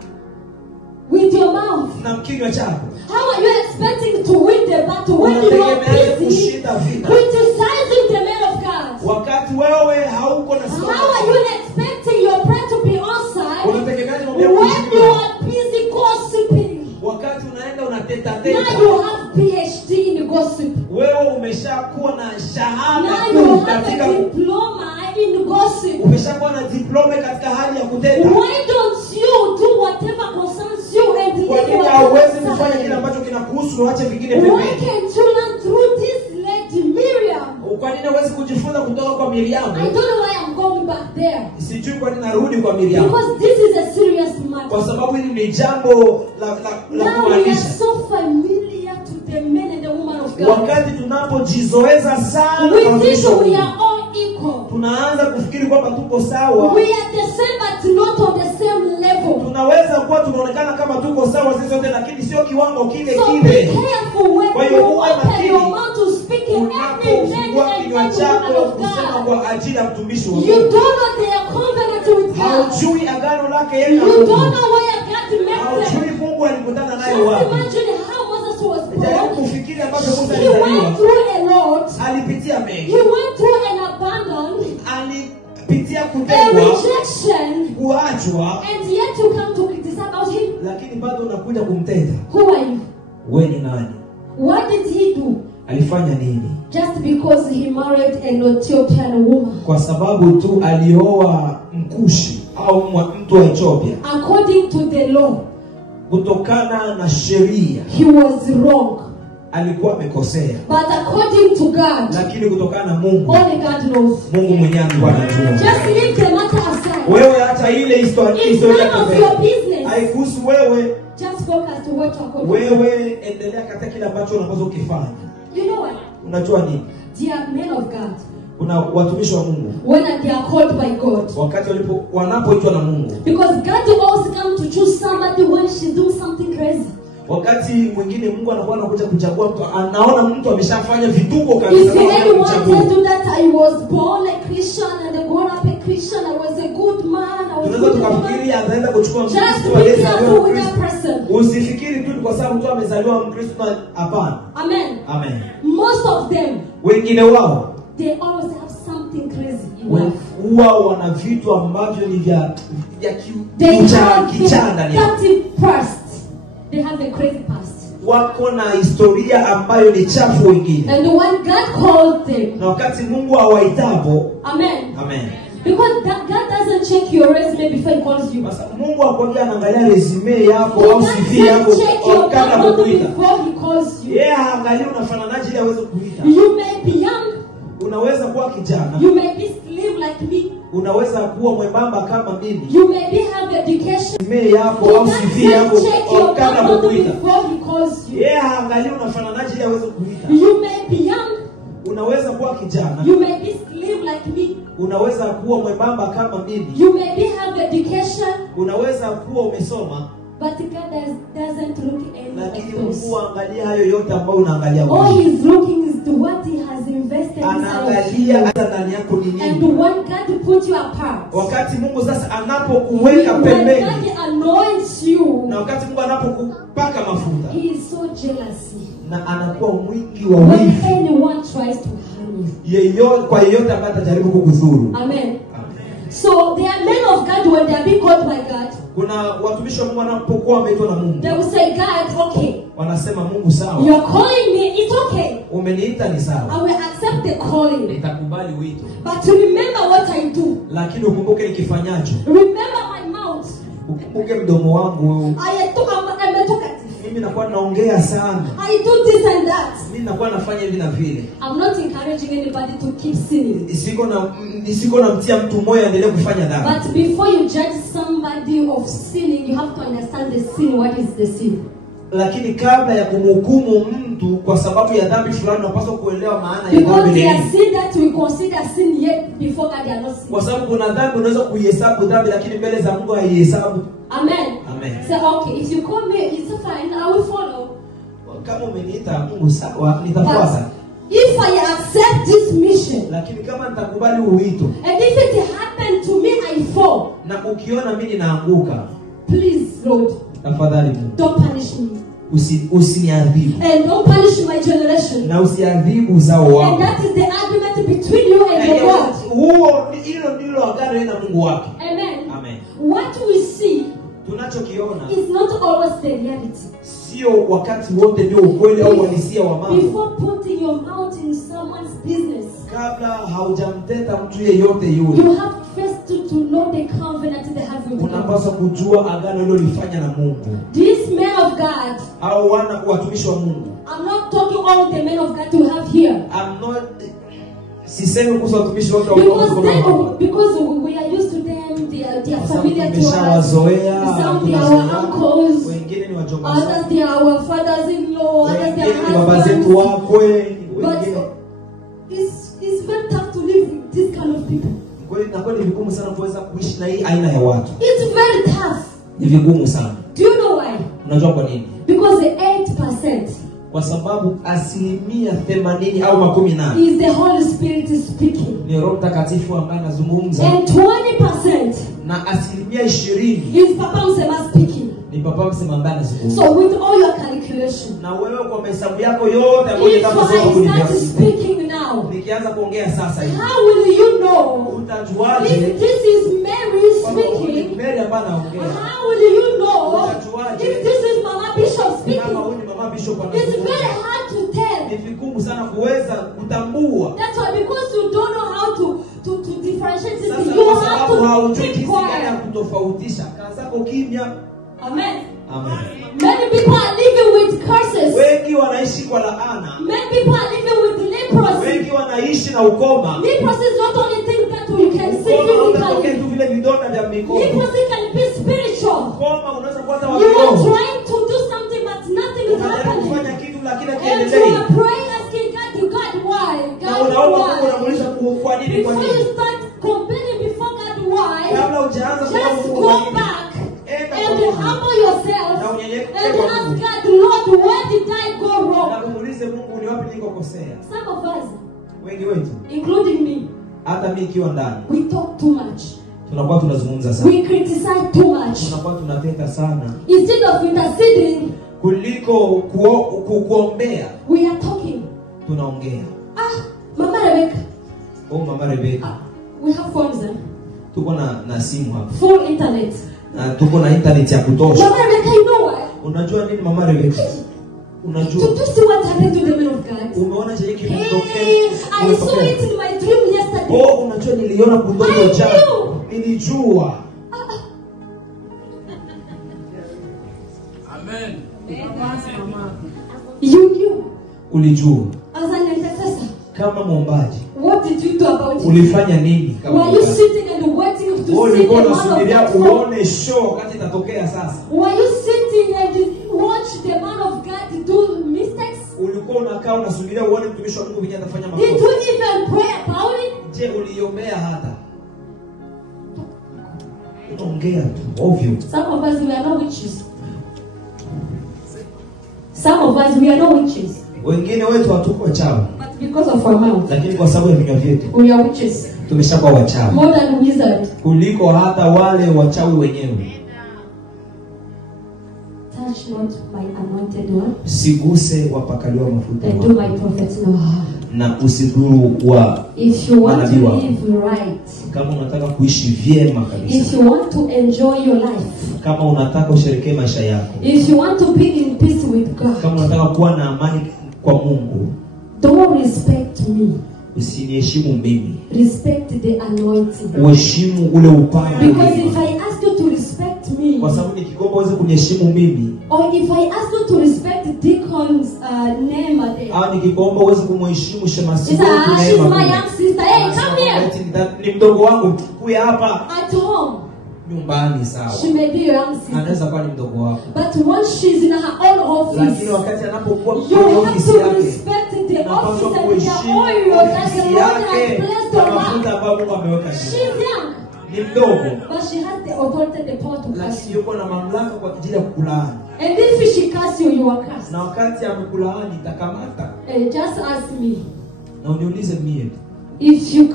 With your mouth. na kinywa chako. How are you expecting to win the battle when you are Unategemeaje busy kushinda vita criticizing the man of God? wakati wewe hauko na How are you expecting your prayer to be answered Unategemeaje when maombi yako you kujibiwa? are busy gossiping? Wakati unaenda unateta Now teta. you have PhD in gossip. Wewe umeshakuwa na shahada Now you kuu have a diploma in gossip. Umeshakuwa na diploma katika hali ya kutenda. Why don't you do whatever concerns you and leave Kwa nini hauwezi kufanya kile ambacho kinakuhusu na acha vingine pembeni? Why can't you learn through this lady Miriam? Kwa nini huwezi kujifunza kutoka kwa Miriam? I don't know why I'm going back there. Sijui kwa nini narudi kwa Miriam. Because this is a serious matter. Kwa sababu hili ni jambo la now we are so familiar to the men and the women of God. Wakati tunapojizoeza sana we think we are all equal. Tunaanza kufikiri kwamba tuko sawa. We are the same but not on the same level. Tunaweza kuwa tunaonekana kama tuko sawa sisi wote lakini sio kiwango kile so kile. Be careful when kwa hiyo you open your mouth to speak in any kinywa chako kusema kwa ajili ya mtumishi wa Mungu. You don't know their covenant with God. Haujui agano lake yeye. You don't know where God met them. Haujui Mungu alikutana naye wapi. Imagine how Moses was born. Kufikiri ambapo Musa He went through a lot. Alipitia mengi. He went through an abandon. Alipitia A kutekwa. rejection. Kuachwa. And yet you come to criticize about him. Lakini bado unakuja kumteta. Who are you? Wewe ni nani? What did he do? Alifanya nini? Just because he married an Ethiopian woman. Kwa sababu tu alioa Mkushi au mtu wa Ethiopia. According to the law. Kutokana na sheria. He was wrong. Alikuwa amekosea. But according to God. Lakini kutokana na Mungu. Only God knows. Mungu mwenyewe alikuwa anajua. Just leave the matter aside. Wewe hata ile historia yako. Haikuhusu wewe. Just focus to what you're going. Wewe endelea katika kile ambacho unapaswa kufanya. You know what? Unajua nini? Dear men of God. Kuna watumishi wa Mungu. When they are called by God. Wakati wanapoitwa na Mungu. Because God also come to choose somebody when she do something crazy. Wakati mwingine Mungu anakuwa anakuja kuchagua mtu, anaona mtu ameshafanya vituko kabisa. If anyone tells you that I was born a Christian and I grew up a Christian, I was a good man, I was tunaweza tukafikiri ataenda kuchukua mtu aliyezaliwa Mkristo. Usifikiri tu kwa sababu mtu amezaliwa Mkristo, hapana. Amen. Amen. Most of them, wengine wao, they always have something crazy in life. Huwa wana vitu ambavyo ni vya kichanda. They have a crazy past. Wako na historia ambayo ni chafu wengine. And when God called them, na wakati Mungu awaitapo, amen. Amen. Because God doesn't check your resume before he calls you. Basi Mungu akwambia anaangalia resume yako au CV yako kabla ya kukuita. Before he calls you. Yeye haangalii unafananaje ili aweze kukuita. You may be young. Unaweza kuwa kijana. You may be slim like me. Unaweza kuwa mwembamba kama mimi. You may be have education. Resume yako au CV yako kabla ya kukuita. Before he calls you. Yeye haangalii unafananaje ili aweze kukuita. You may be young. Unaweza kuwa kijana. You may be slim like me. Unaweza kuwa mwembamba kama mimi. You may be have education. Unaweza kuwa umesoma. But God doesn't look at lakini Mungu angalia hayo yote ambayo unaangalia wewe. All he's looking is to what he has invested anaangalia hata ndani yako ni nini. And when God put you apart. Wakati Mungu sasa anapokuweka pembeni. When God anoints you. Na wakati Mungu anapokupaka mafuta. He is so jealous. Na anakuwa mwingi wa wivu. When anyone tries to harm you. Kwa yeyote ambaye atajaribu kukudhuru. Amen. So there are men of God when they are being called by God. Kuna watumishi wa Mungu wanapokuwa wameitwa na Mungu. They will say, God, okay. Wanasema Mungu sawa. You're calling me, it's okay. Umeniita ni sawa. I will accept the calling. Nitakubali wito. But remember what I do. Lakini ukumbuke nikifanyacho. Remember my mouth. Ukumbuke mdomo wangu. Mimi nakuwa naongea sana. I do this and that. Mimi nakuwa nafanya hivi na vile. I'm not encouraging anybody to keep sinning. Siko na mtia mtu moyo aendelee kufanya dhambi. But before you judge somebody of sinning, you have to understand the sin. What is the sin? Lakini kabla ya kumhukumu mtu kwa sababu ya dhambi fulani unapaswa kuelewa maana ya dhambi. Because there are sin that we consider sin yet before God are not sin. Kwa sababu kuna dhambi unaweza kuihesabu dhambi lakini mbele za Mungu haihesabu. Amen. Amen. So okay, if you call me, it's fine. I will follow. Kama umeniita Mungu sawa, nitafuata. If I accept this mission, lakini kama nitakubali wito, and if it happened to me, I fall. Na ukiona mimi ninaanguka, please Lord, tafadhali Mungu, don't punish me. Usiniadhibu. And don't punish my generation. Na usiadhibu uzao wako. And that is the argument between you and your God. Hilo ndilo agano na Mungu wake. Amen. Amen. What we see tunachokiona is not always the reality. Sio wakati wote ndio ukweli au uhalisia wa mambo. Before putting your mouth in someone's business, kabla haujamteta mtu yeyote yule. You have first to know the covenant they have with God. Unapaswa kujua agano hilo lifanya na Mungu. These men of God, Au watumishi wa Mungu. I'm not talking all the men of God you have here. I'm not sisemi kuhusu watumishi wote wa Mungu. Because we are used to them, they are familiar to us. Some they are our uncles, wengine ni wajomba. Others they are our fathers-in-law, others they are baba zetu wakwe. But it's very tough to live with this kind of people. Ni vigumu sana kuweza kuishi na hii aina ya watu. It's very tough. Ni vigumu sana. Do you know why? Unajua kwa nini? Because the 8%, kwa sababu 80% au 10% is the Holy Spirit speaking. Ni Roho Mtakatifu ambaye anazungumza. And 20%, na 20% is Papa Msema speaking. Ni Papa Msema ambaye anazungumza. So with all your calculation, na wewe kwa mahesabu yako yote ambayo if I start speaking now, nikianza kuongea sasa hivi, how will you know utajuaje if this is Mary speaking? Mary ambaye anaongea. How will you know utajuaje if this is Mama Bishop speaking? kama huyu ni Mama Bishop anazungumza? It's very hard to tell. Ni vigumu sana kuweza kutambua. That's why, because you don't know how to differentiate this, sasa you have to keep quiet. Kutofautisha kazako kimya. Amen. Amen. Many people are living with curses. Wengi wanaishi kwa laana. Many people are living with leprosy. Wengi wanaishi na ukoma. Leprosy is not only thing that you can see physically. Tu vile vidonda vya mikono. Leprosy can be spiritual. Ukoma unaweza kuwa You are trying to do something but nothing is happening. Unafanya kitu lakini And hakiendelei. you are praying asking God, why? God, why? Unamuuliza kwa nini? Before you start complaining before God, why? Kabla hujaanza just go back and humble yourself and ask God, Lord, where did I go wrong? Na muulize Mungu ni wapi nilikosea. Some of us, wengi wetu, including me, hata mimi ikiwa ndani, we talk too much. Tunakuwa tunazungumza sana. We criticize too much. Tunakuwa tunateta sana. Instead of interceding, kuliko kuombea, we are talking. Tunaongea. Mama Rebecca. Oh, Mama Rebecca. We have phones. Tuko na simu hapa. Full internet. Na tuko na internet ya kutosha. Mama Rebecca, you know what? Unajua nini Mama Rebecca? Unajua. Did you see what happened to the men of God? Umeona je kimetokea? I saw it in my dream yesterday. Oh, unajua niliona kutoka jana. Nilijua. Amen. You knew. Ulijua. As an intercessor. Kama mwombaji. What did you do about it? Ulifanya nini kama? Were you sitting and waiting to see the man of God? Uone show wakati itatokea sasa. Were you sitting and watch the man of God do mistakes? Ulikuwa unakaa unasubiria uone mtumishi wa Mungu vile atafanya makosa. Did you even pray about it? Je, uliombea hata? Ongea tu ovyo. Some of us, we are not witches. Some of us, we are not witches. Wengine wetu hatuko wachawi. But because of our mouth, lakini kwa sababu ya vinywa vyetu, we are witches. Tumeshakuwa wachawi. More than wizards. Kuliko hata wale wachawi wenyewe. Touch not my anointed one. Siguse wapakaliwa mafuta. And do my prophets no harm. Na usidhuru wa. If you want to live right. Kama unataka kuishi vyema kabisa. If you want to enjoy your life. Kama unataka usherekee maisha yako. If you want to be in peace with God. Kama unataka kuwa na amani kwa Mungu. Don't respect me. Usiniheshimu mimi. Respect the anointing. Uheshimu ule upako. Because if I ask you to respect me, kwa sababu nikigomba uweze kuniheshimu mimi, or if I ask you to respect Deacon's name there, au nikigomba uweze kumheshimu shemasi wetu Neema, she's my young sister. Hey, come here. Ni mdogo wangu, kuya hapa. At home. Nyumbani sawa. She may be your young sister. Anaweza kuwa ni mdogo wako. But once she's in her own office, lakini wakati anapokuwa kwenye ofisi yake, respect the office and the oil that the Lord has placed on her. She's young. Ni mdogo. But she has the authority, the power to curse you. Yuko na mamlaka kwa ajili ya kukulaani. And if she curse you, you are cursed. Na wakati amekulaani itakamata. Just ask me. Na uniulize mimi. If you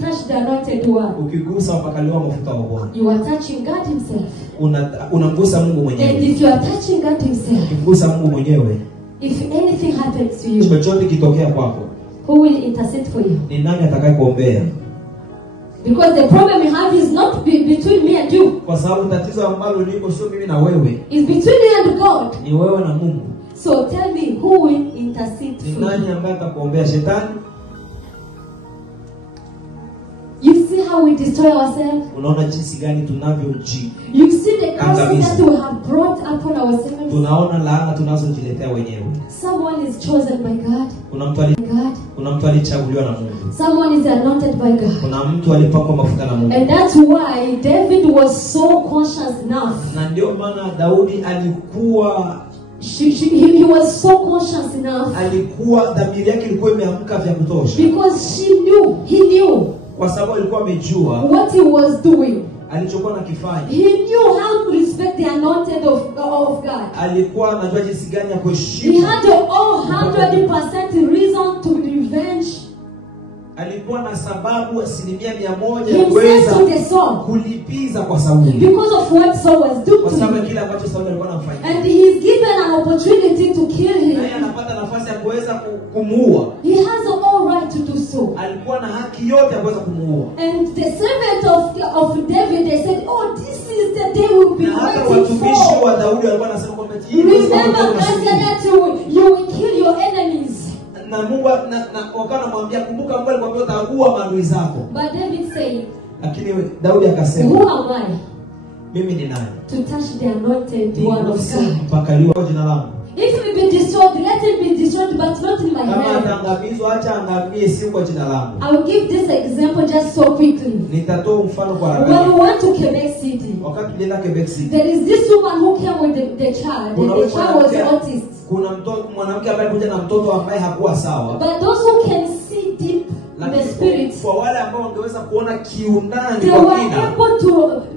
touch the anointed one, ukigusa wapakaliwa mafuta wa Bwana, you are touching God himself. Unamgusa Mungu mwenyewe. And if you are touching God himself, ukigusa Mungu mwenyewe, if anything happens to you, chochote kitokea kwako, who will intercede for you? Ni nani atakayekuombea? Because the problem you have is not between me and you. Kwa sababu tatizo ambalo liko sio mimi na wewe. It's between you and God. Ni wewe na Mungu. So tell me, who will intercede for you? Ni nani ambaye atakuombea? Shetani? see how we destroy ourselves? Unaona jinsi gani tunavyoji. You see the curses that we have brought upon ourselves? Tunaona laana tunazojiletea wenyewe. Someone is chosen by God. Kuna mtu alichaguliwa na Mungu. Someone is anointed by God. Kuna mtu alipakwa mafuta na Mungu. And that's why David was so conscious enough. Na ndio maana Daudi alikuwa he was so conscious enough. Alikuwa dhamiri yake ilikuwa imeamka vya kutosha. Because he knew. Kwa sababu alikuwa amejua what he was doing. Alichokuwa nakifanya. He knew how to respect the anointed of God. Alikuwa anajua jinsi gani ya kuheshimu. He had 100% reason to revenge. Alikuwa na sababu 100% ya kuweza kulipiza kwa Sauli. Because of what Saul was doing. Kwa sababu kile ambacho Sauli alikuwa anafanya. And he is given an opportunity to kill him. Naye anapata nafasi ya kuweza kumuua. He has all right to do so. Alikuwa na haki yote ya kuweza kumuua. And the servant of David, they said, "Oh, this is the day we will be waiting for." Watumishi wa Daudi walikuwa wanasema kwamba remember God said that you will kill your enemies. Na Mungu wakana anamwambia kumbuka Mungu alikwambia utaua maadui zako. But David said, lakini Daudi akasema, who am I? Mimi ni nani? To touch the anointed one of God. Mpakaliwa jina langu. If it be destroyed, let it be destroyed, but not in my name. Kama ataangamizwa acha angamie si kwa jina langu. I will give this example just so quickly. Nitatoa mfano kwa haraka. When we went to Quebec City, wakati tulienda Quebec City, there is this woman who came with the child. The child was autistic. Kuna mwanamke ambaye alikuja na mtoto ambaye hakuwa sawa. But those who can see deep in the spirit, kwa wale ambao wangeweza kuona kiundani they were able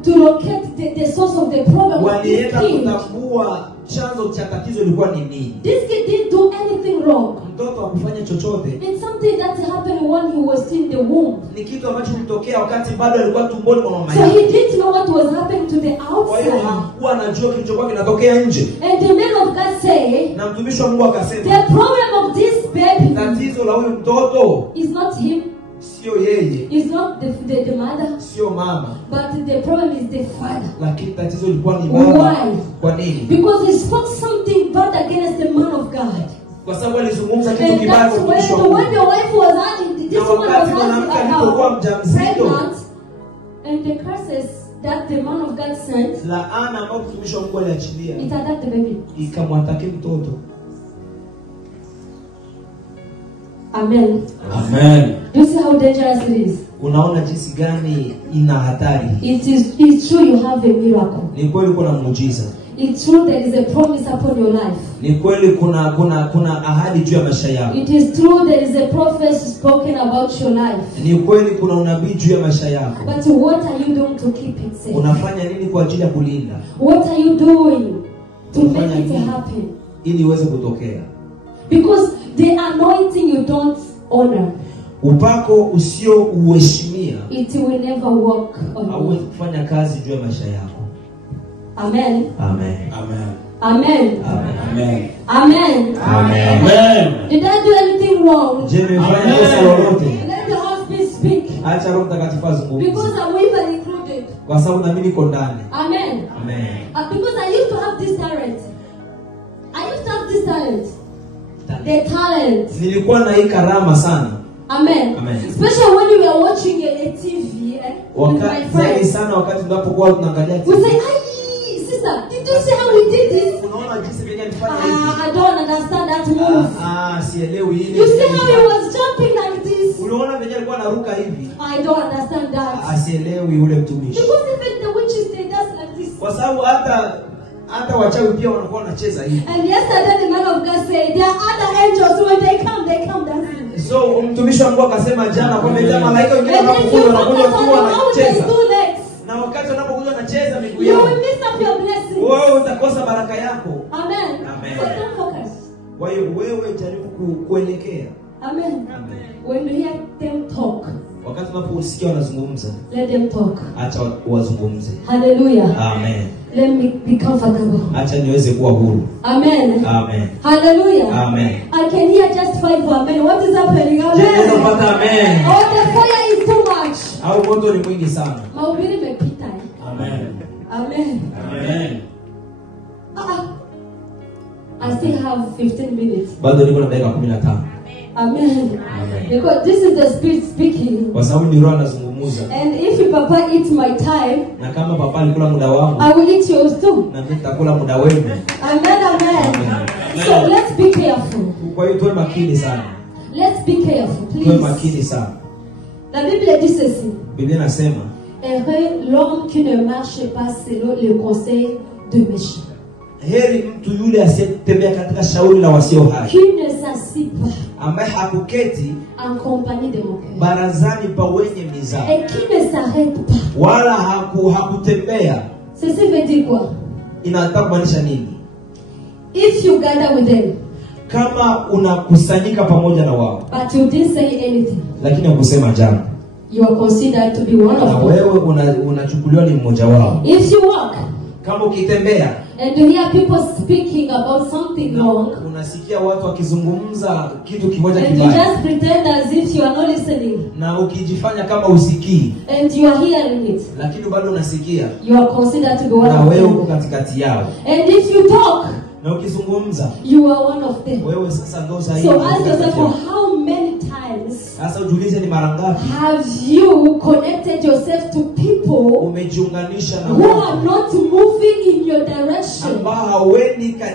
to locate the source of the problem. Walienda kutambua chanzo cha tatizo lilikuwa ni nini. This kid didn't do anything wrong. Mtoto hakufanya chochote. It's something that happened when he was in the womb. Ni kitu ambacho kilitokea wakati bado alikuwa tumboni mwa mama yake. So he didn't know what was happening to the outside. Kwa hiyo hakuwa anajua kilichokuwa kinatokea nje. And the man of God said, na mtumishi wa Mungu akasema, the problem of this baby, tatizo la huyu mtoto is not him. Sio yeye. Is not the mother. Sio mama. But the problem is the father. Lakini tatizo lilikuwa ni baba. Why? Kwa nini? Because he spoke something bad against the man of God. Kwa sababu alizungumza kitu kibaya kwa mtumishi wa Mungu. When the wife was having this woman was pregnant, and the curses that the man of God sent, laana ambayo mtumishi wa Mungu aliachilia, it attacked the baby. Ikamwataki mtoto. Amen. Amen. Do you see how dangerous it is? Unaona jinsi gani ina hatari. It's true you have a miracle. Ni kweli kuna muujiza. It's true there is a promise upon your life. Ni kweli kuna ahadi juu ya maisha yako. It is true there is a prophecy spoken about your life. Ni kweli kuna unabii juu ya maisha yako. But what are you doing to keep it safe? Unafanya nini kwa ajili ya kulinda? What are you doing to make it happen? Ili iweze kutokea. Because the anointing you don't honor, upako usio uheshimia, it will never work on you. Hauwezi kufanya kazi juu ya maisha yako. Amen. Amen. Amen. Amen. Amen. Amen. Amen. Did I do anything wrong? Je, nimefanya kosa lolote? Let the Holy Spirit speak. Acha Roho Mtakatifu azungumze. Because I'm even included. Kwa sababu na mimi niko ndani. Amen. Amen. Because I used to have this talent. The talent. Nilikuwa na hii karama sana. Amen. Amen. Especially when you are watching a TV, wakati sana wakati tunapokuwa tunaangalia TV. We say, "Hey, sister, did you see how we did this?" Unaona jinsi vile alifanya hivi. I don't understand that move. Sielewi ile. You see how he was jumping like this? Unaona vile alikuwa anaruka hivi. I don't understand that. Sielewi ule mtumishi. Because even the witches they dance like this. Kwa sababu hata wachawi pia wanakuwa wanacheza hivi. And yesterday the man of God said there are other angels when they come dancing. So mtumishi wa Mungu akasema jana kwamba jamaa malaika wengine wanapokuja tu wanacheza. Na wakati wanapokuja wanacheza miguu yao, you will miss up your blessing. Wewe utakosa baraka yako. Amen. Amen. So don't focus. Kwa hiyo wewe jaribu kuelekea. Amen. Amen. When you hear them talk, wakati unaposikia wanazungumza, let them talk. Acha wazungumze. Hallelujah. Amen. Let me be comfortable. Acha niweze kuwa huru. Amen. Amen. Hallelujah. Amen. I can hear just 5 amen. What is happening? Amen. Amen. Oh, the fire is too much. Au moto ni mwingi sana. Mahubiri imepita. Amen. Amen. Amen. I still have 15 minutes. Bado niko na dakika 15. Amen. Amen. Because this is the Spirit speaking. Kwa sababu ni Roho anazungumza. kuzungumza. And if Papa eats my time, Na kama papa alikula muda wangu, I will eat yours too. na mimi nitakula muda wenu. Amen, amen. So let's be careful. Kwa hiyo tuwe makini sana. Let's be careful, Tuwe please. makini sana. La Bible dit ceci. Biblia inasema, Heureux l'homme qui ne marche pas selon le conseil de méchants. heri mtu yule asiyetembea katika shauri la wasio haki, Qui ne s'assit pas ambaye hakuketi en compagnie de moqueurs. barazani pa wenye mizaa, Et qui ne s'arrête pas. wala hakutembea. Ceci veut dire quoi? Inataka kumaanisha nini? If you gather with them, Kama unakusanyika pamoja na wao, but you didn't say anything, lakini hukusema jambo, you are considered to be one na of them. wewe unachukuliwa ni mmoja wao. If you walk Kama ukitembea and you hear people speaking about something wrong, unasikia watu wakizungumza kitu kimoja and you kibaya, just pretend as if you are not listening, na ukijifanya kama usikii, and you are hearing it, lakini bado unasikia, you are considered to be one na of wewe uko them. katikati yao, And if you talk, na ukizungumza, you are one of them. wewe sasa ndo sahihi. So ask yourself, how many times Sasa ujiulize, ni mara ngapi have you connected yourself to people umejiunganisha na who watu are not moving in your direction? ambao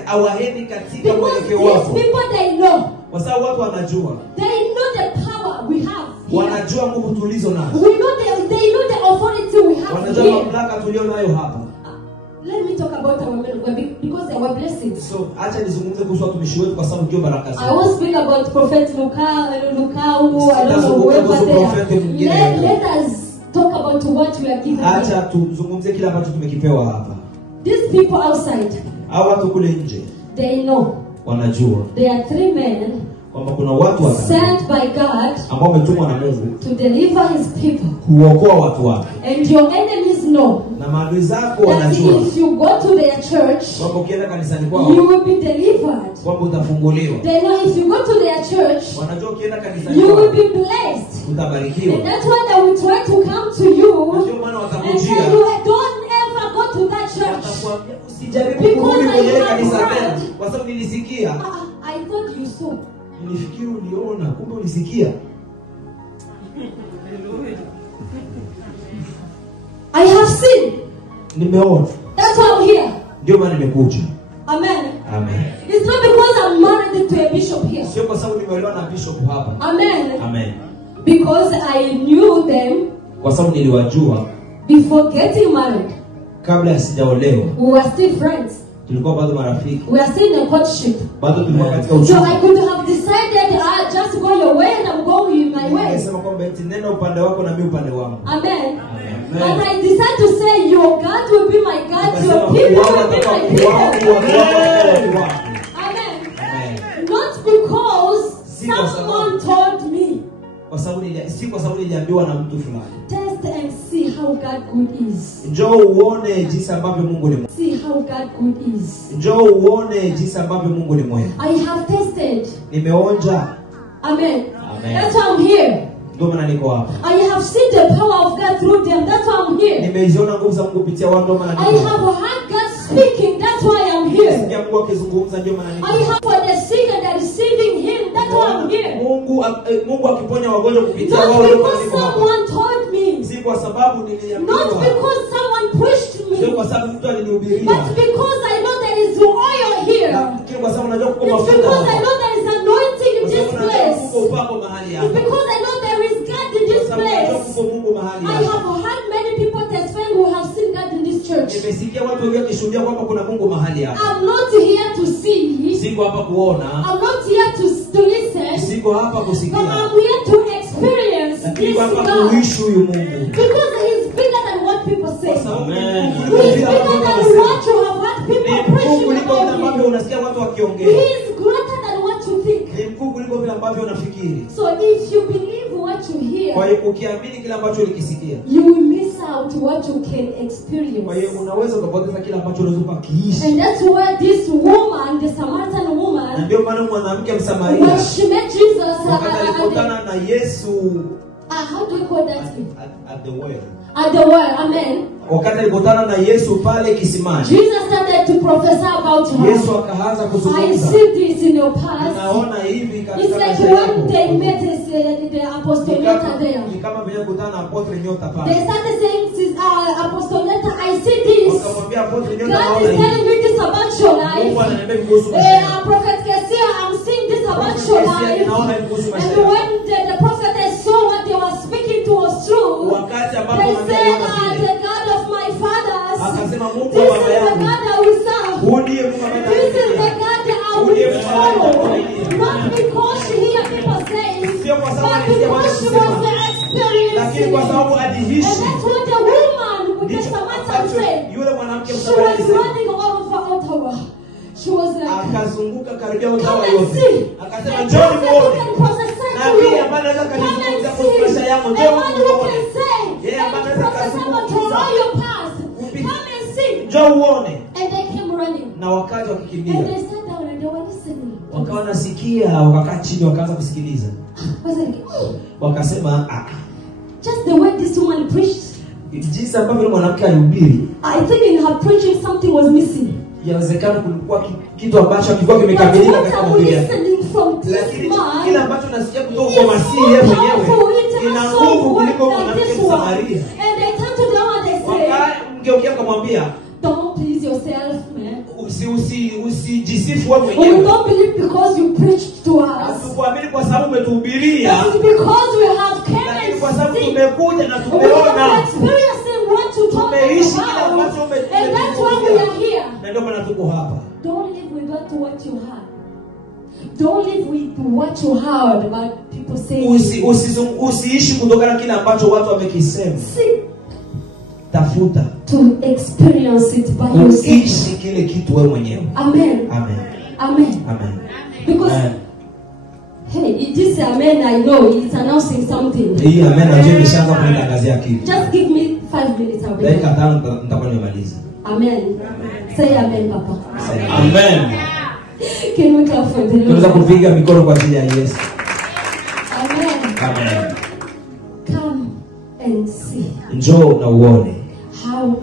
hawaendi katika Because mwelekeo these wako, people, they know. kwa sababu watu wanajua, They know the power we have here. wanajua nguvu tulizo nazo, We know they know the authority we have wanajua here. mamlaka tulio nayo hapa. Let me talk about our men of God because they were blessings. So acha nizungumze kuhusu watumishi wetu kwa sababu ndio baraka I zao. won't speak about Prophet Luka, I don't know whoever there. Let us talk about what we are given. Acha tuzungumzie kile ambacho tumekipewa hapa. These people outside, Hao watu kule nje they know wanajua there are 3 men kwamba kuna watu watatu sent by God ambao wametumwa na Mungu to deliver his people. kuokoa watu wake, And your enemies know na maadui zako that wanajua if you go to their church, kwamba ukienda kanisani you kwao will be delivered. kwamba utafunguliwa. They know if you go to their church, Wanajua ukienda kanisani you will kwao be blessed. utabarikiwa. And that's why they will try to come to you Ndio maana and watakujia, tell you, don't ever go to that church. watakwambia usijaribu Because kurudi I kwenye have kanisa heard. tena, kwa sababu nilisikia. I thought you saw. Nilifikiri uliona, kumbe ulisikia. I have seen. Nimeona. That's why I'm here. Ndio maana nimekuja. Amen. Amen. It's not because I'm married to a bishop here. Sio kwa sababu nimeolewa na bishop hapa. Amen. Amen. Because I knew them Kwa sababu niliwajua before getting married. kabla sijaolewa. We were still friends. Tulikuwa bado marafiki. We are still in a courtship. Bado tulikuwa katika So uchumba. I could have decided, just go your way and I'm going my way. Nimesema kwamba eti nenda upande wako na mimi upande wangu. Amen. Amen. And I decided to say, your God will be my God, your people will be my people. people. Amen. Amen. Not because someone told me. Kwa sababu si kwa sababu niliambiwa na mtu fulani. Test and see how God good is. Njoo uone jinsi ambavyo Mungu ni mwema. See how God good is. Njoo uone jinsi ambavyo Mungu ni mwema. I have tasted. Nimeonja. Amen. Amen. That's why I'm here. Ndio maana niko hapa. I have seen the power of God through them. That's why I'm here. Nimeziona nguvu za Mungu kupitia wao, ndio maana I niko hapa. have heard God speaking. That's why I'm here. Sikia Mungu akizungumza, ndio maana niko I hapa. have for the sick and the receiving Him. That's why I'm here. Mungu akiponya wagonjwa kupitia Not wao, ndio maana because niko hapa. someone told me. Si kwa sababu Not niliambiwa. because someone pushed Sio me. kwa sababu mtu alinihubiria. But because I know there is oil here. Lakini kwa sababu najua kuko It's mafuta. because I know there is anointing in this place. Kuko upako mahali It's hapa. because I know there is God in this place. Kuko Mungu mahali I hapa. have heard many people testify who have seen God in this church. Nimesikia watu wengi wakishuhudia kwamba kuna Mungu mahali hapa. I'm not here to see. Siko hapa kuona. I'm not here to listen. Siko hapa But kusikia. I'm here to experience Lakini this hapa God. kuishi huyu Mungu. Because He's bigger than what people say. Amen. He's bigger than what you have heard people Ni mkuu preaching kuliko vile about ambavyo Him. unasikia watu He wakiongea. is greater than what you think. Ni mkuu kuliko vile ambavyo unafikiri. So if you believe what you Kwa hear, hiyo ukiamini kile ambacho ulikisikia, you will miss out what you can kwa hiyo experience. unaweza ukapoteza kile ambacho unaweza kukiishi. And that's where this woman, the Samaritan Na woman, ndio maana mwanamke when Msamaria she met Jesus wakati alikutana na Yesu how do you call that? at the well. At the well, amen. Wakati alikutana na Yesu pale kisimani, Jesus started to prophesy about her. Yesu akaanza I kuzungumza. see this in your past. Naona hivi It's katika like maisha yako. when they met the apostle Neta there. Ni kama vile kutana na apostle Nyota pale. They started saying, Apostle Neta, I see this. Wakamwambia apostle Nyota, God naona is telling hivi. me this about your life. Mungu ananiambia kuhusu maisha yako. Prophet Kesia, I'm seeing this about your life. Naona hivi kuhusu maisha And yako. when the prophetess saw what they were speaking to was true, Wakati ambapo they said, anaona the God of my fathers, akasema Mungu this wa is baba the yangu. God that we serve. Huyu ndiye Mungu ambaye This is the ananiambia. God that I will follow. Not because she hear people say, Sio kwa sababu but alisikia watu because she was kusema. Lakini kwa sababu experiencing. And aliishi. that's what the woman with the Ndicho Samaritan ambacho said. yule mwanamke She was Msamaria running all over Ottawa. She was like, akazunguka karibia come utawa and yote. see. Akasema A njoni prophet who muone. can prophesy to Nabii you. ambaye anaweza Come and kanizungumza see. kuhusu maisha yangu. A Njoo man who muone. can say, Yeah, and but that's prophesy a about all your past. Come and see. Njoo uone. And they came running. Na wakaja And wakikimbia. they sat down and they were listening. Wakawa wanasikia, wakakaa chini wakaanza kusikiliza. I was like, Wakasema just the way this woman preached. jinsi ambavyo yule mwanamke alihubiri. I think in her preaching something was missing. Yawezekana kulikuwa kitu ambacho kilikuwa But kimekamilika what katika I'm mahubiri yake. listening from this Lakini man kile ambacho nasikia kutoka is kwa Masihi yeye so mwenyewe powerful. It ina has so nguvu much kuliko than mwanamke this one. Msamaria. And they turned to them and they said, Wakamgeukia kumwambia, don't please yourself, man. usijisifu wewe We mwenyewe. don't believe because you preached to us. Hatukuamini kwa sababu umetuhubiria. But it's because we have came Lakini and kwa sababu seen. tumekuja na We tumeona. have experiencing what you talk Tumeishi kile about. ambacho And that's why we are here. Na ndio maana tuko hapa. Don't live without what you heard. Don't live with what you heard about people saying. Usiishi kutokana kile ambacho watu wamekisema. Seek Tafuta to experience it by yourself. uishi kile kitu wewe mwenyewe. Amen. Amen. Amen. Amen. Because hey, this amen I know it's announcing something. Hii amen najua imeshaanza kunitangazia kitu. Just give me 5 minutes. Amen. Dakika 5 nitakuwa nimemaliza. Amen. Say amen, Papa. Amen. Can we clap for the Lord? Tunaweza kupiga mikono kwa ajili ya Yesu. Amen. Amen. Come and see Njoo na uone how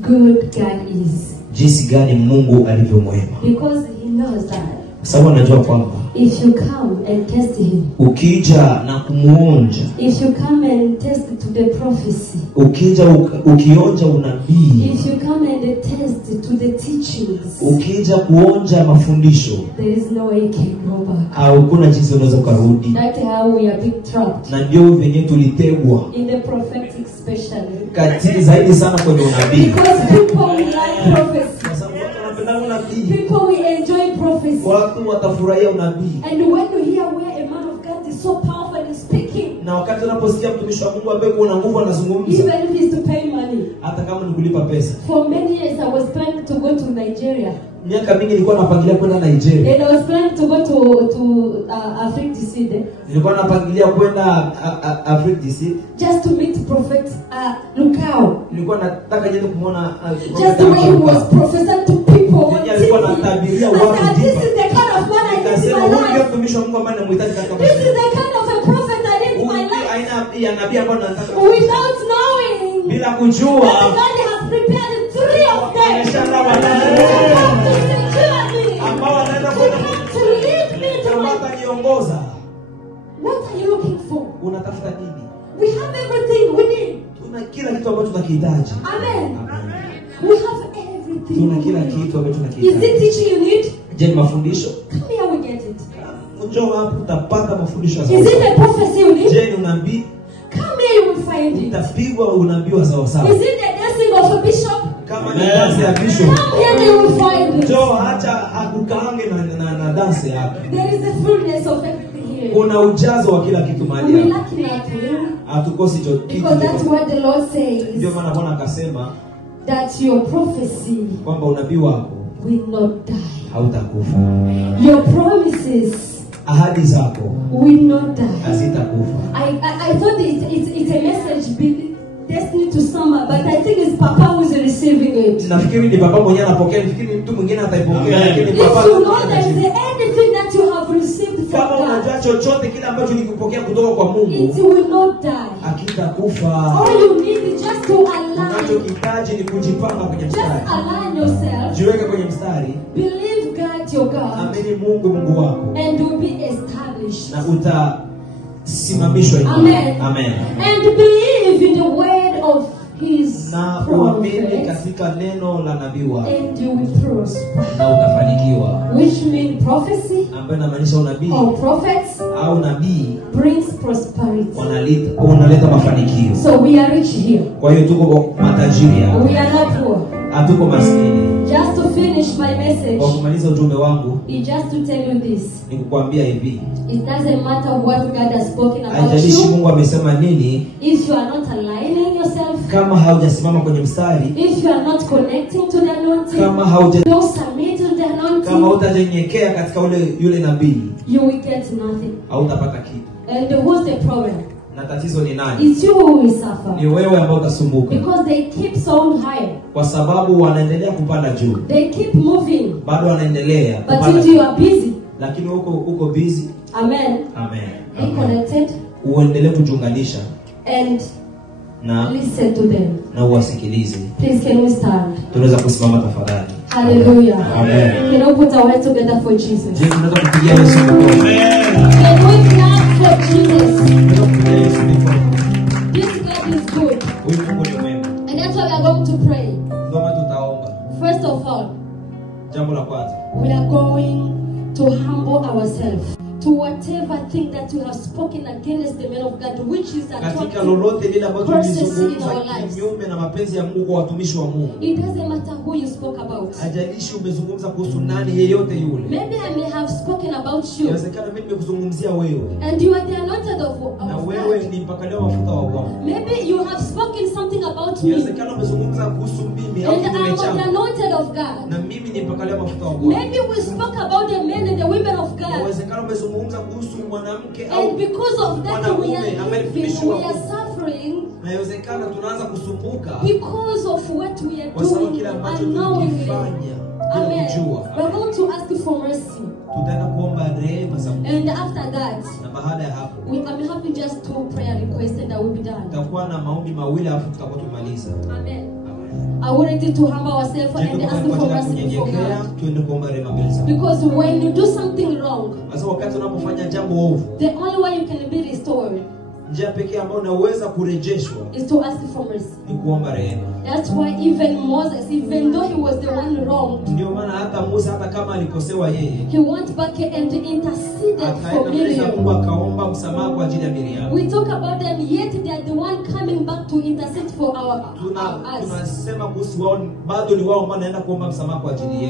good God is. jinsi gani Mungu alivyo mwema. Because He knows that Sababu anajua kwamba if you come and test Him, ukija na kumuonja, if you come and test to the prophecy, ukija ukionja unabii, if you come and test to the teachings, ukija kuonja mafundisho, there is no way you can go back. hakuna jinsi unaweza kurudi. That's how we are being trapped Na ndio venye tulitegwa in the prophetic, especially katika zaidi sana kwenye unabii. because people we like prophecy, Kwa sababu watu wanapenda unabii. people we enjoy prophecy. Watu watafurahia unabii. And when you hear where a man of God is so powerful in speaking, Na wakati unaposikia mtumishi wa Mungu ambaye kuna nguvu anazungumza, even if it's to pay money. hata kama ni kulipa pesa. For many years I was planning to go to Nigeria. Miaka mingi nilikuwa napangilia kwenda Nigeria. And I was planning to go to Africa this week, Nilikuwa napangilia kwenda Afrika Kusini. just to meet Prophet Lukao. Nilikuwa nataka niende kumuona Just the way he was prophesying to people. Yeye alikuwa anatabiria I watu said, this tiba. is the kind of man I need in Nikasema my huyu ndio life. mtumishi wa Mungu ambaye namhitaji katika This maisha is yangu. the kind of a prophet I need in my Huyu life. aina ya nabii ambaye nataka Without knowing bila that kujua. God has prepared 3 of them. Ameshaandaa To watatu come to secure me. ambao wanaenda To kwenda come to lead me to kama my... ataniongoza. What are you looking for? Unatafuta nini? We have everything we need. Tuna kila kitu ambacho tunakihitaji. Amen. Amen. We have everything. Tuna we kila need. kitu ambacho Is it tunakihitaji. teaching you need? Je, ni mafundisho? Come here, we get it. Njoo hapo utapata mafundisho ya Is it sawa. a prophecy you need? Je, ni unabii? Come here, you will find it. Utapigwa unabii wa sawa sawa. Is it the dancing of a bishop? Kama ni dansi ya bishop. Come here, you will find it. Njoo acha akukaange na dansi yake. There is a fullness of everything here. Kuna ujazo wa kila kitu mahali We hapa. lack nothing. Hatukosi kitu. Because that's what the Lord says. Ndio maana Bwana akasema That your prophecy kwamba unabii wako will not die. hautakufa. Your promises Ahadi zako will not die. hazitakufa. I thought it's a message destined to someone, but I think it's Papa who's receiving it. Nafikiri ni baba mwenyewe anapokea, nafikiri mtu mwingine ataipokea, lakini If baba you know there is anything that you have received from kama God, unajua chochote kile ambacho ulikipokea kutoka kwa it Mungu will not die. hakitakufa. All you need is just to allow unachokihitaji ni kujipanga kwenye mstari. Just align yourself. Jiweke kwenye mstari. Believe God your God. Amini Mungu wako. And you will be established. Na utasimamishwa imara. Amen. Amen. And believe in the word of His na uamini katika neno la nabii wake. And you will prosper. Na utafanikiwa. Which means prophecy. Ambayo inamaanisha unabii. Or prophets. Au nabii. Brings prosperity. Unaleta mafanikio. So we are rich here. Kwa hiyo tuko matajiri hapa. We are not poor. Hatuko maskini. Just to finish my message. Kwa kumaliza ujumbe wangu. Just to tell you this. Ni kukuambia hivi. It doesn't matter what God has spoken about haijalishi you. Mungu amesema nini. If you are not aligning yourself. Kama haujasimama kwenye mstari. If you are not connecting to the anointing. Kama don't submit to the anointing. Kama hutajenyekea katika yule nabii. You will get nothing. Hautapata kitu. And what's the problem? Na tatizo ni nani? It's you who will suffer. Ni wewe ambao utasumbuka. Because they keep so high. Kwa sababu wanaendelea kupanda juu. They keep moving. Bado wanaendelea. But if you are busy. Lakini uko busy. Amen. Amen. Be connected. Uendelee kujiunganisha. And listen to them. Na uwasikilize. Please can we stand? Tunaweza kusimama tafadhali. Hallelujah. Amen. Can we put our hands together for Jesus? Je, tunaweza kupigia Yesu mkono? Amen. Can we clap for Jesus? Tunaweza kupigia Yesu mkono. This God is good. Huyu Mungu ni mwema. And that's why we are going to pray. Ndio maana tutaomba. First of all, jambo la kwanza, we are going to humble ourselves to whatever thing that you have spoken against the man of God, which is a katika lolote lile ambalo tulizungumza kinyume na mapenzi ya Mungu kwa watumishi wa Mungu. It doesn't matter who you spoke about. Hajalishi umezungumza kuhusu nani yeyote yule. Maybe I may have spoken about you. Inawezekana mimi nimekuzungumzia wewe. And you are the anointed of na wewe ni mpakaliwa mafuta wa Bwana. Maybe you have spoken something about me. Inawezekana umezungumza kuhusu mimi au kinyume changu. And I am the anointed of God. Na mimi ni mpakaliwa mafuta wa Bwana. Maybe we spoke about the men and the women of God. Inawezekana umezungumza kuhusu mwanamke au and because of that we are suffering. Na inawezekana tunaanza kusumbuka because of what we are doing unknowingly. Amen. We are going to ask for mercy. Tutaenda kuomba rehema za Mungu. And after that, na baada ya hapo, we are having just 2 prayer requests and I will be done. Tutakuwa na maombi mawili alafu tutakuwa tumaliza. Amen. I wanted to humble ourselves and ask for mercy for God. Because when you do something wrong, the only way you can be restored is to ask for mercy. That's why even Moses, even though he was the one wronged, he went back and interceded for Miriam. We talk about them, yet they are the one coming back to intercede for us.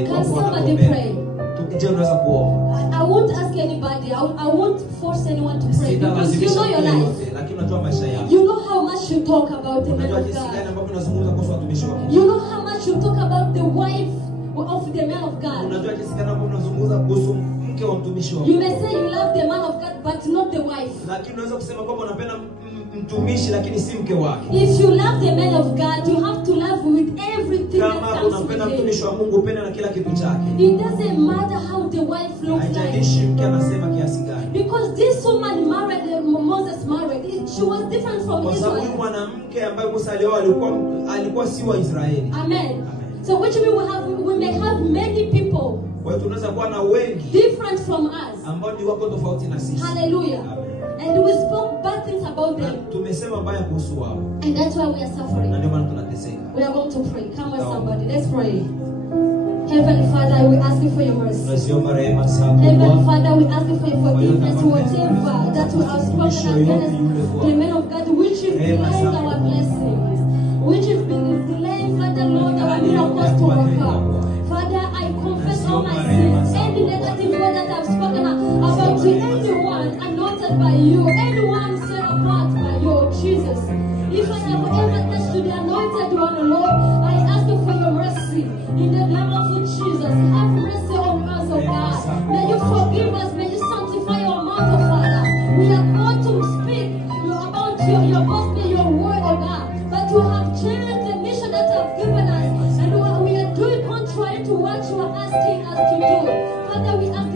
Can somebody pray? I won't ask anybody. I won't force anyone to pray because you know your life. You know how much you talk about the man of God. You know how much you talk about the wife of the man of God. You may say you love the man of God but not the wife. If you love the man of God, you have to love with everything that comes with him. It doesn't matter how the wife looks like. Because this woman married, Moses married, she was different from Israel. Amen. So which means we may have many people different from us. Hallelujah. And we spoke bad things about them. And that's why we are suffering. We are going to pray. Come on, somebody. Let's pray. Heavenly Father, we ask you for your mercy. Heavenly Father, we ask you for your forgiveness. Whatever that we have spoken against the men of God, which is delaying our blessings, which is delaying, Father Lord, our miracles to occur. Father, I confess all my sins. Any negative word that I've spoken about anyone anointed by you, anyone set apart by you, Jesus. If I have ever touched the anointed one, Lord, I ask you for your mercy. In the name of Jesus, have mercy on us, oh God. May you forgive us. May you sanctify your mouth, oh Father. We are going to speak about your gospel, your word, oh God. But you have changed the mission that you have given us. And we are doing contrary to what you are asking us to do. Father, we ask